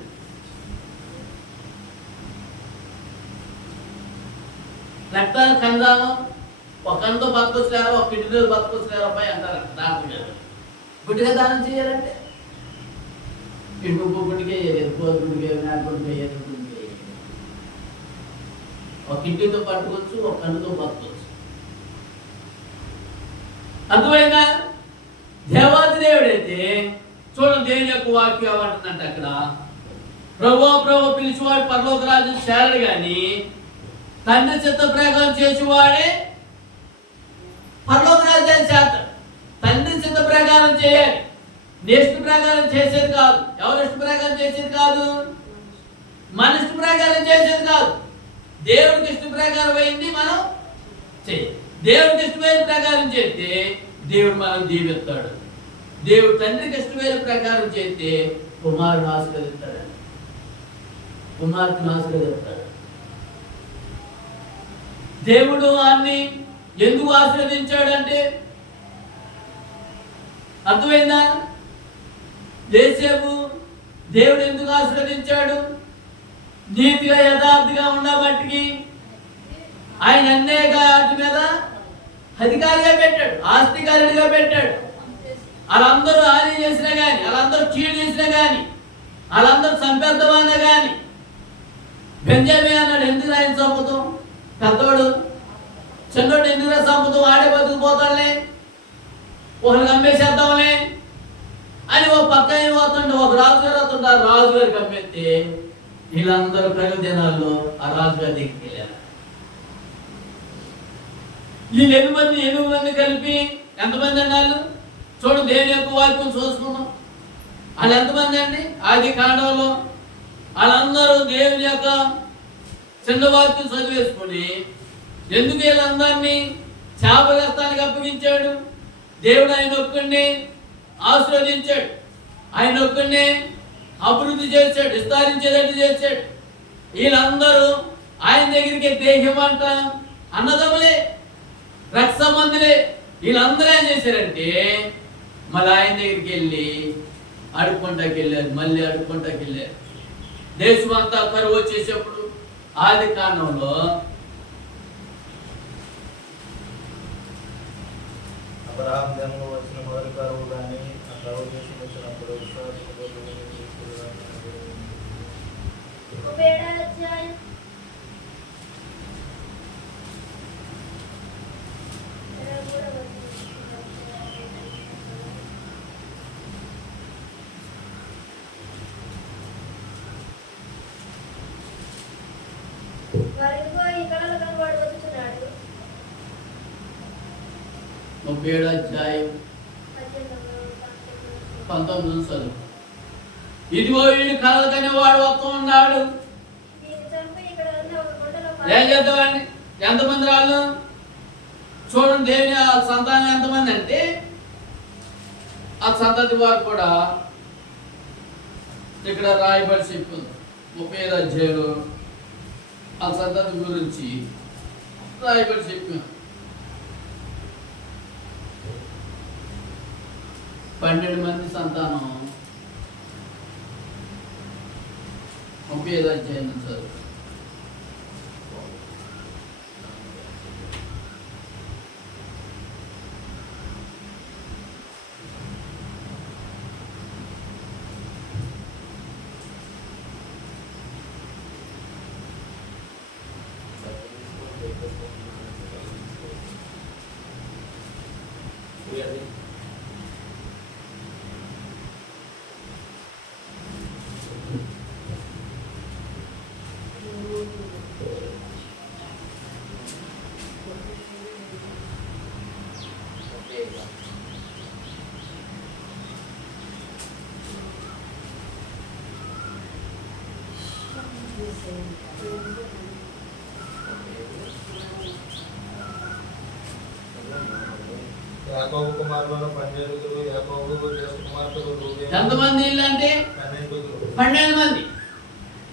రక్తాన్ని కన్యదానం ఒక కన్నుతో బతకొచ్చులేరా, ఒక కిడ్నీతో బతకొచ్చులేరా అబ్బాయి అంటారు. డాక్టర్ గారు గుడిక దానం చేయాలంటే ఇంకొక గుడికే వేయలేదు, కోరి గుడికే, నాటు గుడికే వేయలేదు. ఒక కిడ్నీతో పట్టుకోవచ్చు, ఒక కన్నుతో బతకొచ్చు. అర్థమైందా? దేవాది దేవుడైతే చూడండి దేవుని యొక్క వాక్యం ఏమంటుందంటే అక్కడ ప్రభువా ప్రభువా పిలిచేవాడు పరలోక రాజ్యం చేరడు గాని తండ్రి చిత్త ప్రకారం చేసేవాడే పరలోక రాజ్యాన్ని చేస్తాడు. తండ్రి చిత్త ప్రకారం చేయాలి, నీ ఇష్ట ప్రకారం చేసేది కాదు. ఎవరి ఇష్ట ప్రకారం చేసేది కాదు, మన ఇష్ట ప్రకారం చేసేది కాదు. దేవుడికి ఇష్ట ప్రకారం అయింది మనం చేయాలి. దేవుడికి ఇష్టమైన ప్రకారం చేస్తే దేవుడు మనం దీవిస్తాడు. దేవుడు తండ్రికి ఇష్టమైన ప్రకారం చేస్తే కుమారుని ఆశీర్వదిస్తాడు, కుమార్తెను ఆశీర్వదిస్తాడు. దేవుడు వారిని ఎందుకు ఆశీర్వదించాడంటే అర్థమైందా? యోసేపు దేవుడు ఎందుకు ఆశీర్వదించాడు? నీతిగా యథార్థంగా ఉండబట్టికి ఆయన అనేక వాటి మీద అధికారిగా పెట్టాడు, ఆస్తికారుడిగా పెట్టాడు. వాళ్ళందరూ హాని చేసినా కానీ, వాళ్ళందరూ చీడు చేసినా కానీ, వాళ్ళందరూ సంపెద్దమన్నా కానీ బెంజమిన్ అన్నాడు, ఎందుకు ఆయన చంపుతాం? పెద్దవాడు చిన్నోడు ఎందుకు చంపుతాం? ఆడే బతుకుపోతాడులే, ఒకరికి అమ్మేసేద్దాంలే అని ఒక పక్కన పోతుంటే ఒక రాజుగారు వస్తుంటే ఆ రాజుగారికి అమ్మేస్తే వీళ్ళందరూ ప్రజల దినాల్లో ఆ రాజుగారి దగ్గరికి వెళ్ళారు. వీళ్ళు 8 మంది కలిపి ఎంతమంది అన్నారు? చూడు దేవుని యొక్క వాక్యం చూసుకున్నాం. వాళ్ళు ఎంతమంది అండి? ఆది కాండంలో వాళ్ళందరూ దేవుని యొక్క చిన్న వాక్యం చదివేసుకొని ఎందుకు వీళ్ళందరినీ శాపగ్రస్తానికి అప్పగించాడు? దేవుడు ఆయన ఒక్కడిని ఆశీర్వదించాడు, ఆయన ఒక్కడిని అభివృద్ధి చేశాడు, విస్తరించేటట్టు చేశాడు. వీళ్ళందరూ ఆయన దగ్గరికి దేహమంట అన్నదమ్ములే, రక్త సంబంధులే. వీళ్ళందరూ ఏం చేశారంటే మళ్ళీ ఆయన దగ్గరికి వెళ్ళి అడుక్కుంటాకి వెళ్ళారు, మళ్ళీ అడుక్కుంటాకి వెళ్ళారు. దేశం అంతా కరువు వచ్చేటప్పుడు ఆది కాండంలో అబ్రహాం జన్మ వచ్చిన మొదటి కరువు కానీ ఆ కరువు దేశం వచ్చినప్పుడు ఈ కళలు కనబడి వచ్చుచున్నాడు. 37వ అధ్యాయం 19 చదువు. ఇదిగో వీడు కలలు కనేవాడు వస్తూ ఉన్నాడు. ఏం చేద్దామండి? ఎంతమంది రాళ్ళు చూడండి. దేవుని ఆ సంతానం ఎంతమంది అంటే ఆ సంతతి వారు కూడా ఇక్కడ రాయబడి చెప్పింది. 35వ అధ్యాయంలో ఆ సంతతి గురించి రాయబడి చెప్పాను. 12 మంది సంతానం 35వ అధ్యాయం చదువు. యాకోబు కుమారులలో 12 యాకోబు జ్యేష్ఠ కుమార్తెలు రూబేను. ఎంతమంది ఇల్లు అంటే 12 మంది.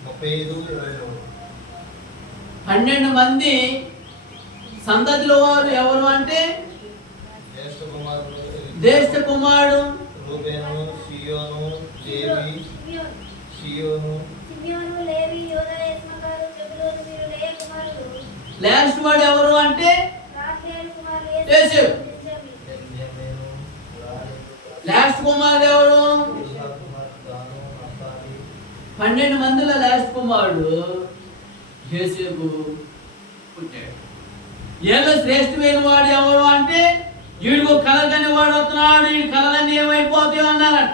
35 23 12 మంది సంతతిలో వారు ఎవరు అంటే జ్యేష్ఠ కుమారుడు రూబేను, షియోను, లేవి, యోదా, ఇస్సాకారు, జెబూలూను వీరు లేయా కుమారులు. లాస్ట్ వాడు ఎవరు అంటే యోసేపు. లాస్ట్ కుమారుడు ఎవరు? 12 మందిలో లాస్ట్ కుమారుడు యోసేపు పుట్టాడు. ఏదో శ్రేష్ఠమైన వాడు ఎవరు అంటే వీడికి కలగని వాడు వస్తున్నాడు, ఈ కళలన్నీ ఏమైపోతాయో అన్నారట.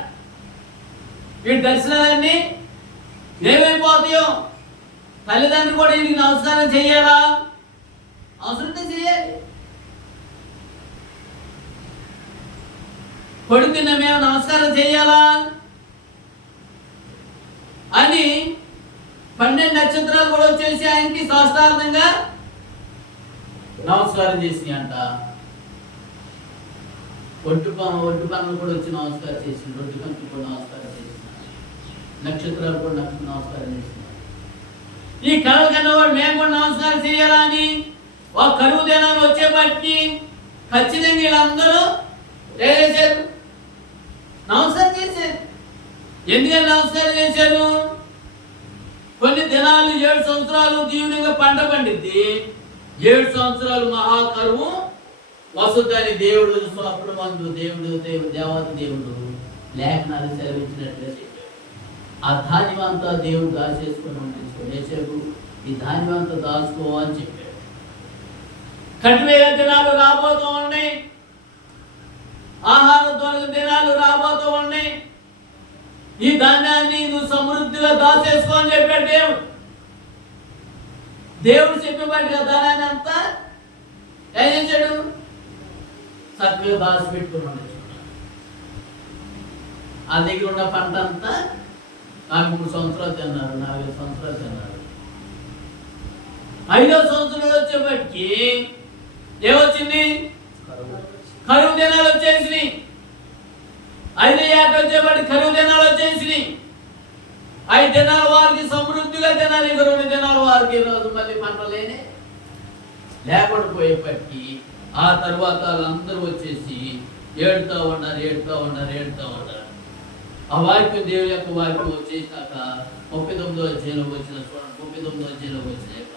వీడి దర్శనాలన్నీ ఏమైపోతాయో. తల్లిదండ్రులు కూడా వీడికి నమస్కారం చెయ్యాలా? అవసరంతో చేయాలి. కొడుకున్న మేము నమస్కారం చెయ్యాలా అని 12 నక్షత్రాలు కూడా వచ్చేసి ఆయనకి సాష్టాంగంగా నమస్కారం చేసి అంట. ఒడ్డు పనులు కూడా వచ్చి నమస్కారం చేసింది. ఒడ్డు పనులు కూడా నమస్కారం చేసినారు. నక్షత్రాలు కూడా నమస్కారం చేసినారు. ఈ కళలు కన్నవాడు మేము కూడా నమస్కారం చేయాలా అని ఒక కరువు దినాలు వచ్చేపటికి ఖచ్చితంగా వీళ్ళందరూ చేశారు, నమస్కారం చేశారు. ఎందుకని నమస్కారం చేశారు? కొన్ని దినాలు 7 సంవత్సరాలు దీవునిగా పంట పండిద్ది. 7 సంవత్సరాలు మహాకరువు వసుదని దేవుడు స్వప్నమందు దేవత దేవుడు లేఖనాలు సెలవించినట్లుగా చెప్పాడు. ఆ ధాన్యం అంతా దేవుడు దాచేసుకొని ఉండేసేపు ఈ ధాన్యం అంతా దాచుకో అని చెప్పాడు. కఠినమైన దినాలు రాబోతూ ఉన్నాయి, ఆహార దొరక దినాలు రాబోతూ ఉన్నాయి. ఈ ధాన్యాన్ని నువ్వు సమృద్ధిగా దాచేసుకో అని చెప్పాడు దేవుడు. దేవుడు చెప్పేవాడిగా ధాన్యాన్ని అంతా ఏం చేశాడు? చక్కగా దాచి పెట్టుకుని ఉండొచ్చు. ఆ దగ్గర ఉన్న పంట అంతా నాకు 3 సంవత్సరాలు తిన్నారు, 4 సంవత్సరాలు తిన్నారు. 5వ సంవత్సరంలో వచ్చేప్పటికి ఏమొచ్చింది? కరువు దినాలు వచ్చేసినాయి. 5వ ఏట వచ్చేప్పటికి కరువు దినాలు వచ్చేసినాయి. 5 దినాల వారికి సమృద్ధిగా తినాలి, ఇంకా 2 దినాల వారికి ఈరోజు మళ్ళీ పంట లేకుండా పోయేప్పటికీ ఆ తర్వాత వాళ్ళందరూ వచ్చేసి ఏడుతూ ఉన్నారు. ఆ వాక్యం దేవుని యొక్క వాక్యం వచ్చేసాక 39వ అధ్యాయంలోకి వచ్చిన చూడండి, 39వ అధ్యాయంలోకి వచ్చినాక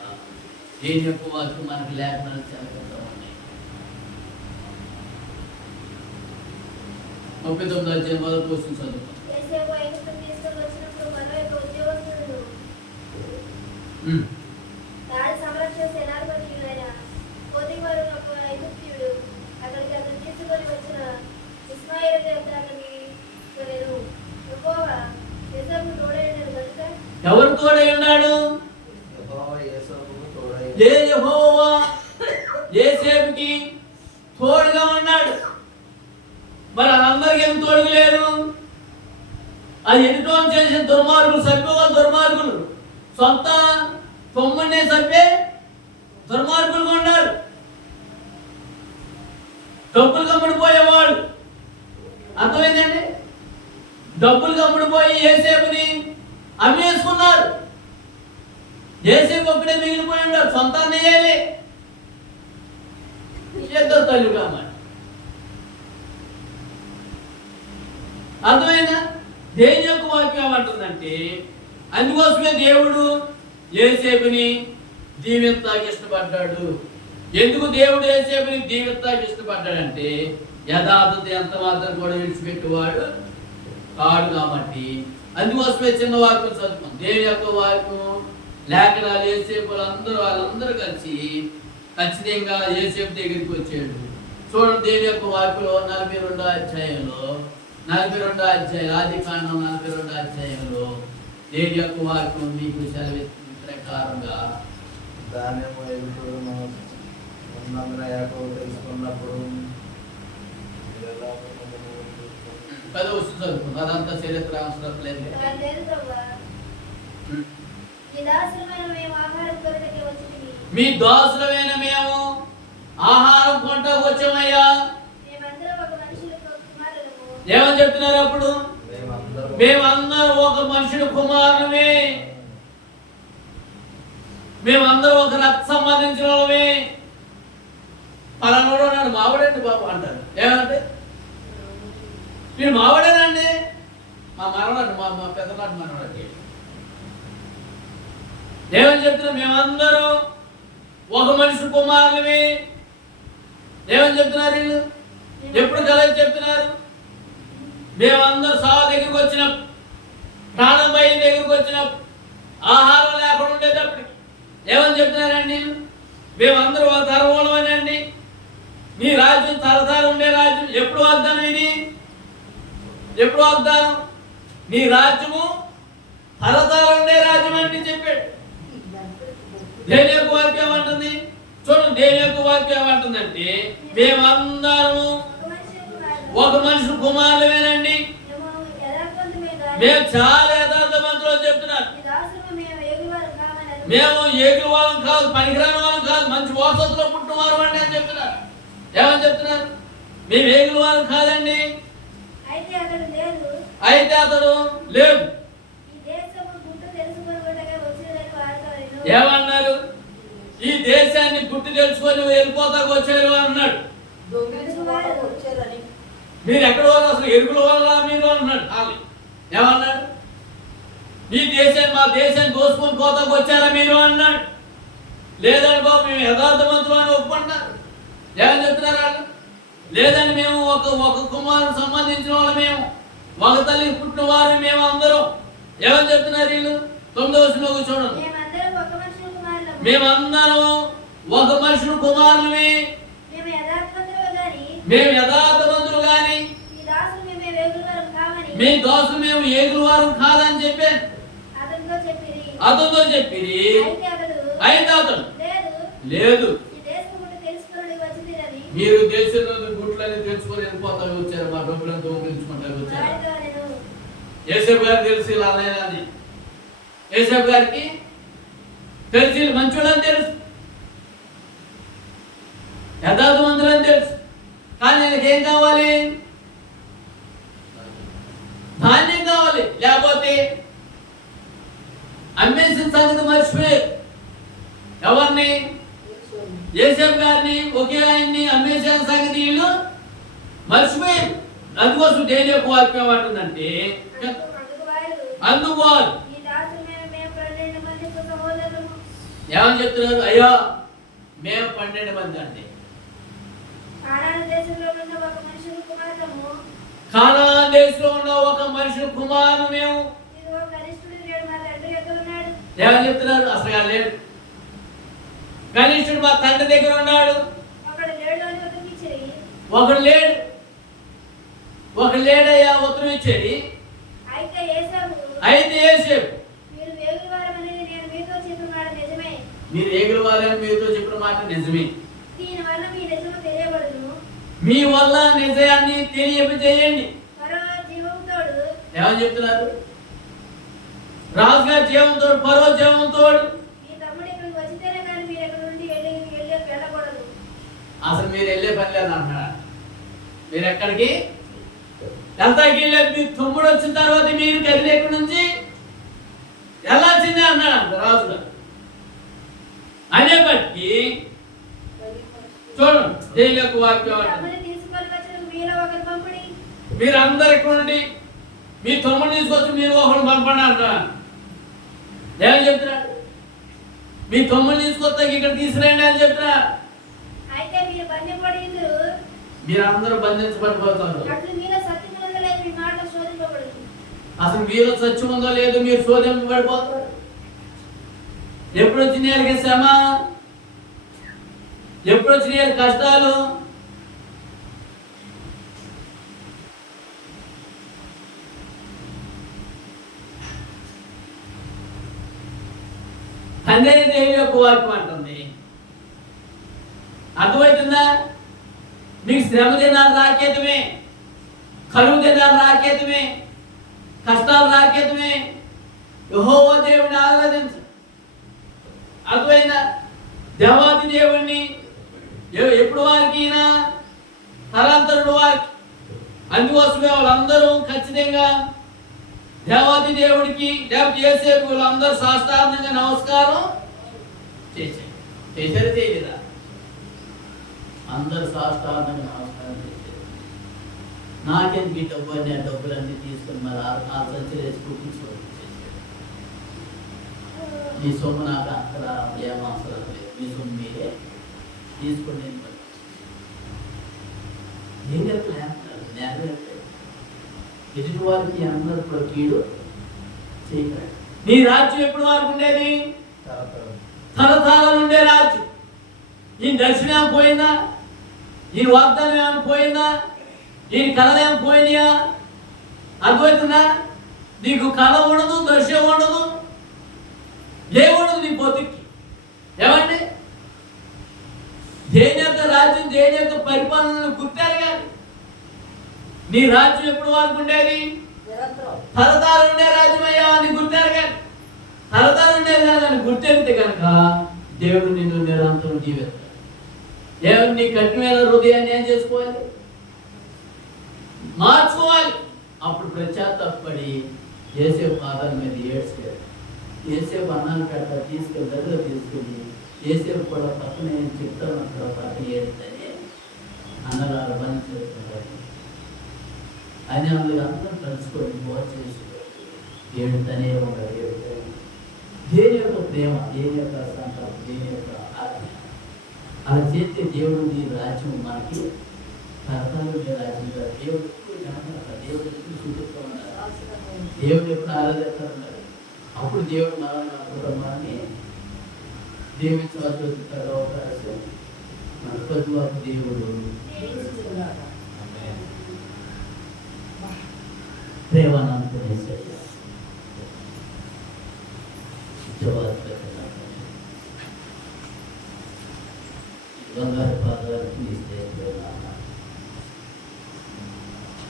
దేవుని యొక్క వాక్యం మనకి లేఖనాలు చాలా ఉన్నాయి. 39వ అధ్యాయం మొదటి క్వశ్చన్ చదువుతాం. ఎవరు తోడై ఉన్నాడు? యెహోవా యోసేపుకి తోడుగా ఉన్నాడు. మరి వాళ్ళందరికీ ఏం తోడుగా లేరు? అది ఎన్నిటోన్ చేసిన దుర్మార్గులు, సభ్యులు దుర్మార్గులు, సొంత తొమ్మిదినే సభ్యే దుర్మార్గులుగా ఉన్నారు. డబ్బులు కమ్ముడిపోయేవాళ్ళు, అర్థమైందండి? డబ్బులు కమ్ముడిపోయి యోసేపుని అమ్మేసుకున్నారు. యోసేపు ఒక్కడే మిగిలిపోయి ఉన్నారు, సొంతాన్ని వేయాలి. ఇద్దరు తల్లిగా మరి అర్థమైందా? దేవుని యొక్క వాక్యం ఏమంటుందంటే, అందుకోసమే దేవుడు యోసేపుని దీవించడానికి ఇష్టపడ్డాడు. ఎందుకు దేవుడు యోసేపుని దీవించడానికి ఇష్టపడ్డాడంటే, యథార్థత ఎంత మాత్రం కూడా విడిచిపెట్టేవాడు కాడు కాబట్టి. అందుకోసమే చిన్న వాక్యం చదువుతాం. దేవుని యొక్క వాక్యం లేఖనాలు యోసేపు వాళ్ళందరూ కలిసి ఖచ్చితంగా యోసేపు దగ్గరికి వచ్చాడు. చూడండి, దేవుని యొక్క వాక్యంలో 42వ అధ్యాయంలో 42వ అధ్యాయం, ఆదికాండం 42వ అధ్యాయంలో దేవుని యొక్క వాక్యం మీకు సెలవిస్తున్న ప్రకారంగా ధాన్యము ఎదుగును ఉన్నందున యాకోబు తెలుసుకున్నప్పుడు చదువుకుంది. అదంతా చరిత్ర అవసరం లేదు. మీ దాసులమైన మేము ఆహారం కొంటకు వచ్చామయ్యా. ఏమని చెప్తున్నారు అప్పుడు? మేమందరం ఒక మనుషుడు కుమారులమే, మేమందరం ఒక రక్త సంబంధించిన వాళ్ళమే. పలానోడు అన్నాడు, మావాడండి బాబు అంటారు. ఏమంటే మీరు మావాడేనండి, మా మనవడండి, మా పెద్దనాటి మనవడండి. ఏమని చెప్తున్నారు? మేమందరం ఒక మనిషి కుమారులమే. ఏమని చెప్తున్నారు వీళ్ళు? ఎప్పుడు కలిసి చెప్తున్నారు? మేమందరూ సావు దగ్గరికి వచ్చినప్పుడు, ప్రాణం బయట దగ్గరికి వచ్చినప్పుడు, ఆహారం లేకుండా ఉండేటప్పటికి ఏమని చెప్తున్నారండి? మేమందరూ ఒక తరమూలమనండి, మీ రాజ్యం తరతరం ఉండే రాజ్యం. ఎప్పుడు వాగ్దానం ఇది? ఎప్పుడు వాగ్దానం? నీ రాజ్యము తరతరం ఉండే రాజ్యం అంటే చెప్పాడు. దేని యొక్క వాక్యం ఏమంటుంది? చూడండి, దేని యొక్క వాక్యం ఏమంటుందంటే, మేమందరము ఒక మనిషి కుమారులమేనండి. మేము చాలా యథార్థవంతులు చెప్తున్నారు. మేము ఏగుల వాళ్ళం కాదు, పనికిరాని వాళ్ళం కాదు, మంచి వారసత్తులో పుట్టిన వారు అండి అని చెప్తున్నారు. ఏమని చెప్తున్నారు? మేము ఏగుల వాళ్ళం కాదండి. అయితే అతడు లేదు. ఏమన్నారు? ఈ దేశాన్ని గుర్తు తెలుసుకొని వెళ్ళిపోతాకు వచ్చారు అన్నాడు. మీరు ఎక్కడ వాళ్ళు అసలు ఎరుగుల వల్ల మీరు అన్నాడు. ఏమన్నాడు? ఈ దేశాన్ని, మా దేశాన్ని దోసుకొని పోతాకు వచ్చారా మీరు అన్నాడు. లేదండి బాబు, మేము యథార్థవంతులు అని ఒప్పుకుంటున్నారు. ఏమని చెప్తున్నారు వాళ్ళు? లేదండి, మేము ఒక కుమారుని సంబంధించిన వాళ్ళు, మేము ఒక తల్లికి పుట్టిన వారు మేము అందరం. ఏమని చెప్తున్నారు వీళ్ళు? 9వ వచనంలో చూడండి, మేమందరం ఒక మనుషుడు కుమారులమే, మేము యథార్థవంతులు గాని మీ దాసులు మేము ఏగుల వారు కాదని చెప్పాను. అతనితో చెప్పిరి. అయితే అతడు లేదు, మీరు దేశంలో గుట్లని తెలుసుకొని వెళ్ళిపోతారు వచ్చారు, మా డబ్బులను దొంగిలించుకుంటారు వచ్చారు. యేసేపు గారికి తెలుసు ఇలా అని. యేసేపు గారికి తెలిసి వీళ్ళు మంచోళ్ళని తెలుసు, యథార్థవంతులని తెలుసు. కానీ వీళ్ళకి ఏం కావాలి? ధాన్యం కావాలి. లేకపోతే అమ్మేసిన సంగతి మర్చిపోయారు. ఎవరిని? యేసేపు గారిని, ఒకే ఆయన్ని అమ్మేసిన సంగతి వీళ్ళు మర్చిపోయారు. అందుకోసం డైలీ ఒక వాక్యం ఏమంటుందంటే, అందుకు వారు ఏమని చెప్తున్నారు? అయ్యో మేము 12 మంది అంటే కానాన్ దేశంలో ఉన్న ఒక మనుషుల కుమారులు మేము. ఏమని చెప్తున్నారు? అసలు లేడు. కనిష్ఠుడు మా తండ్రి దగ్గర ఉన్నాడు. ఒకడు లేడు. ఒకడు లేడయ్యా ఉత్తరం ఇచ్చేది. అయితే యేసేపు మీరు ఏగులవారని మీతో చెప్పిన మాట నిజమే. మీ వల్ల నిజాన్ని తెలియజేయండి. ఏమని చెప్తున్నారు? రాజుగారి జీవంతో పరో జీవంతో అసలు మీరు వెళ్ళే పని లేదు అంటున్నాడు. మీరు ఎక్కడికి వెళ్తాకి వెళ్ళలేదు. మీ తమ్ముడు వచ్చిన తర్వాత మీరు గది ఎక్కడి నుంచి వెళ్ళాల్సిందే అన్నాడు రాజుగారు. అనేప్పటికీ చూడండి దేవుని యొక్క వాక్యం మీరు అందరు ఇక్కడ నుండి మీ తమ్ముడు తీసుకొచ్చి మీరు ఒకరు పంపండి అంటున్నాడు. ఏమని చెప్తున్నాడు? మీ తమ్ముడు తీసుకొస్తా ఇక్కడ తీసుకురండి అని చెప్తున్నాడు. మీరు అందరూ బంధించబడిపోతారు. అసలు మీరు సత్యం ఉందో లేదో మీరు శోధింపబడిపోతారు. ఎప్పుడు వచ్చినాయి శ్రమ, ఎప్పుడు వచ్చినాయి కష్టాలు. తండ్రి దేవుని యొక్క వాక్యం అంటుంది. అర్థమవుతుందా? మీకు శ్రమ దినాలు రాకేతమే, కలువు దినాలు రాకేతమే, కష్టాలు రాకేతమే. యెహోవా దేవుని ఆరాధించు. అర్థమైందా? దేవాది దేవుణ్ణి ఎప్పుడు వారికి తలాంతరుడు వారికి. అందుకోసమే వాళ్ళందరూ ఖచ్చితంగా దేవాది దేవుడికి లేకపోతే యేసేపు వాళ్ళందరూ సాష్టాంగంగా నమస్కారం చేశారు చేయలేదా? అందరూ సాష్టాంగంగా నమస్కారం చేశారు. నాకెందుకు ఈ డబ్బు అని ఆ డబ్బులన్నీ తీసుకుని మరి ఆ సంచులు వేసి కుట్టించుకోవాలి. మీ సొమ్ము నాకు అక్కడ ఏం అవసరం లేదు, మీ సొమ్ము మీరే తీసుకుని నెరవేర్లేదు. ఎదుటి వారికి అందరూ కూడా కీడు చేయగలరు. నీ రాజ్యం ఎప్పుడు వరకు ఉండేది? తరతరాలు ఉండే రాజ్యం. ఈ దర్శనం ఏమైనా పోయిందా? ఈ వాగ్దానం ఏమైనా పోయిందా? ఈ కళలు ఏమైనా పోయినాయా? అర్థమవుతుందా? నీకు కళ ఉండదు, దర్శనం ఉండదు, ఏముండదు నీ బతుక్కి. ఏమండి? దేని యొక్క రాజ్యం, దేని యొక్క పరిపాలనను గుర్తారు కానీ నీ రాజ్యం ఎప్పుడు వరకు ఉండేది? తరతరాలు ఉండే రాజ్యం అయ్యా అని గుర్తారు కానీ తరతరాలు ఉండేది కాదని గుర్తెరిగితే కనుక దేవుడు నిన్ను నిరంతరం జీవిస్తాడు. దేవుడు నీ కఠినమైన హృదయాన్ని ఏం చేసుకోవాలి? మార్చుకోవాలి. అప్పుడు ప్రత్యాత్తాపడి యేసేపు పాదాల మీద ఏడ్చాడు. యేసేపు అన్నాను కట్ట తీసుకెళ్ళి దగ్గర తీసుకెళ్ళి యేసేపు కూడా పక్కన ఏం చెప్తాను అక్కడ పక్కన ఏడుతానే అన్నగారు పని చేస్తున్నారు. అని అందులో అందరూ కలుసుకొని బోధ చేసి ఏడుతనే ఉంటారు. ఏడుతాయి. దేని యొక్క ప్రేమ, దేని యొక్క సంకల్పం, దేని యొక్క ఆజ్ఞ. అలా చేస్తే దేవుడు నీ రాజ్యం మనకి తరతరాలు రాజ్యంగా దేవుడు దేవుడు ఎప్పుడు చూపిస్తూ ఉన్నారు. దేవుడు ఎప్పుడు ఆరాధిస్తూ ఉన్నారు. అప్పుడు దేవుడు మన కుటుంబాన్ని దీవించవలసి అవకాశం మన ప్రతి ఒక్క దేవుడు ప్రేమానందనే బంగారు పాదాలు తీస్తే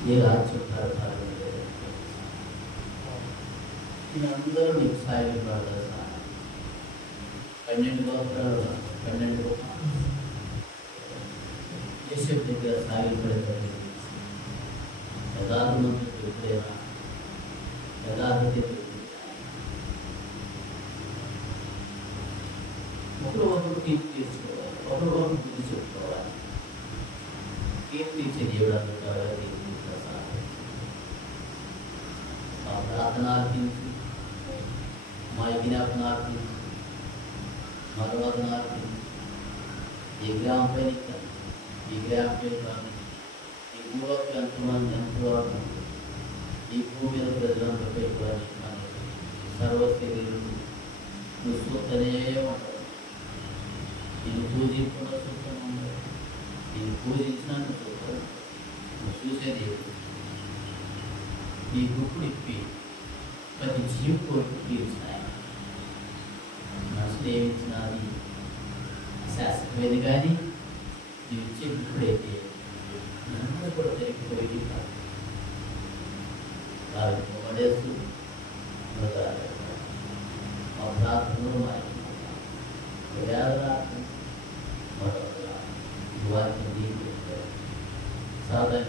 ఈ రాజ్యం తరతరాలు. అందరూ నీకు సాయం పడతారు సార్. 12 గోత్రాలు 12 యేసేపు దగ్గర సాయం పడతారు. యథార్థమంతుడు ఎప్పుడైనా యథార్థత ఒకరు తీర్పు తీర్చుకోవాలి, ఒకరు బుద్ధి చెప్పుకోవాలి. తీర్పు తీర్చే దేవుడు అందుతారా? మా ప్రార్థన అర్పించి, మా విజ్ఞాపన అర్పించి, మా రోదన అర్పించి, ఈ గ్రామంపై ఈ గ్రామంపై కానీ ఈ భూలోకి ఎంతమంది ఎంతవరకు ఈ భూమి మీద ప్రజలందరిపై కూడా సర్వశరీరులు నువ్వు చూస్తూనే ఉంటావు. నేను పూజించకుండా చూస్తూనే ఉంటావు. నేను పూజించినా నువ్వు చూస్తావు. నువ్వు చూసేది నీ గుప్పుడు ఇప్పి ప్రతి జీవి కోరిక తీర్చినాయి. మనసులో ఏమిచ్చినది శాశ్వతమైనది, కానీ నీవు ఇచ్చే గుప్పుడైతే అందరూ కూడా జరిగిపోయి పడేస్తూ మా ప్రార్థనలు మరొక వాక్యం సాధారణ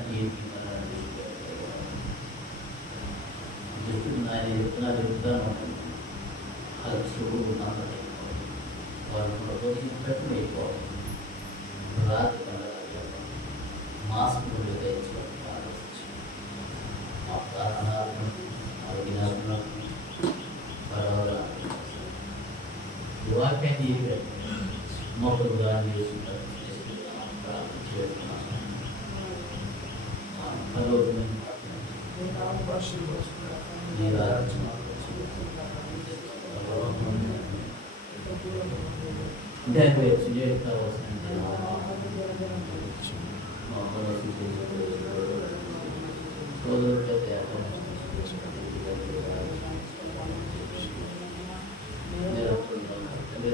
ఆయన చెప్తున్నారు చెవులు నమ్మకం వాళ్ళు కూడా రోజు పెట్టడం అయిపోవాలి. రాత్రి మాస్క్ తెచ్చుకోవాలి. ఆలోచించి మా ప్రార్థన వాక్యాన్ని మొక్కలు దాన్ని చేసుకుంటారు.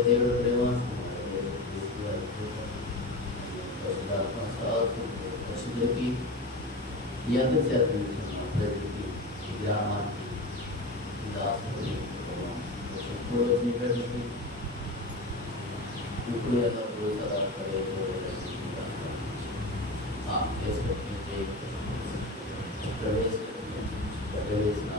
దేవుడు ప్రేమ పశువులకి ఈ అందరి చేత ప్రజలకి ఈ గ్రామానికి దాసులకి చెప్పుడు వచ్చినటువంటి ఇప్పుడు ఎల్లప్పుడు ప్రవేశ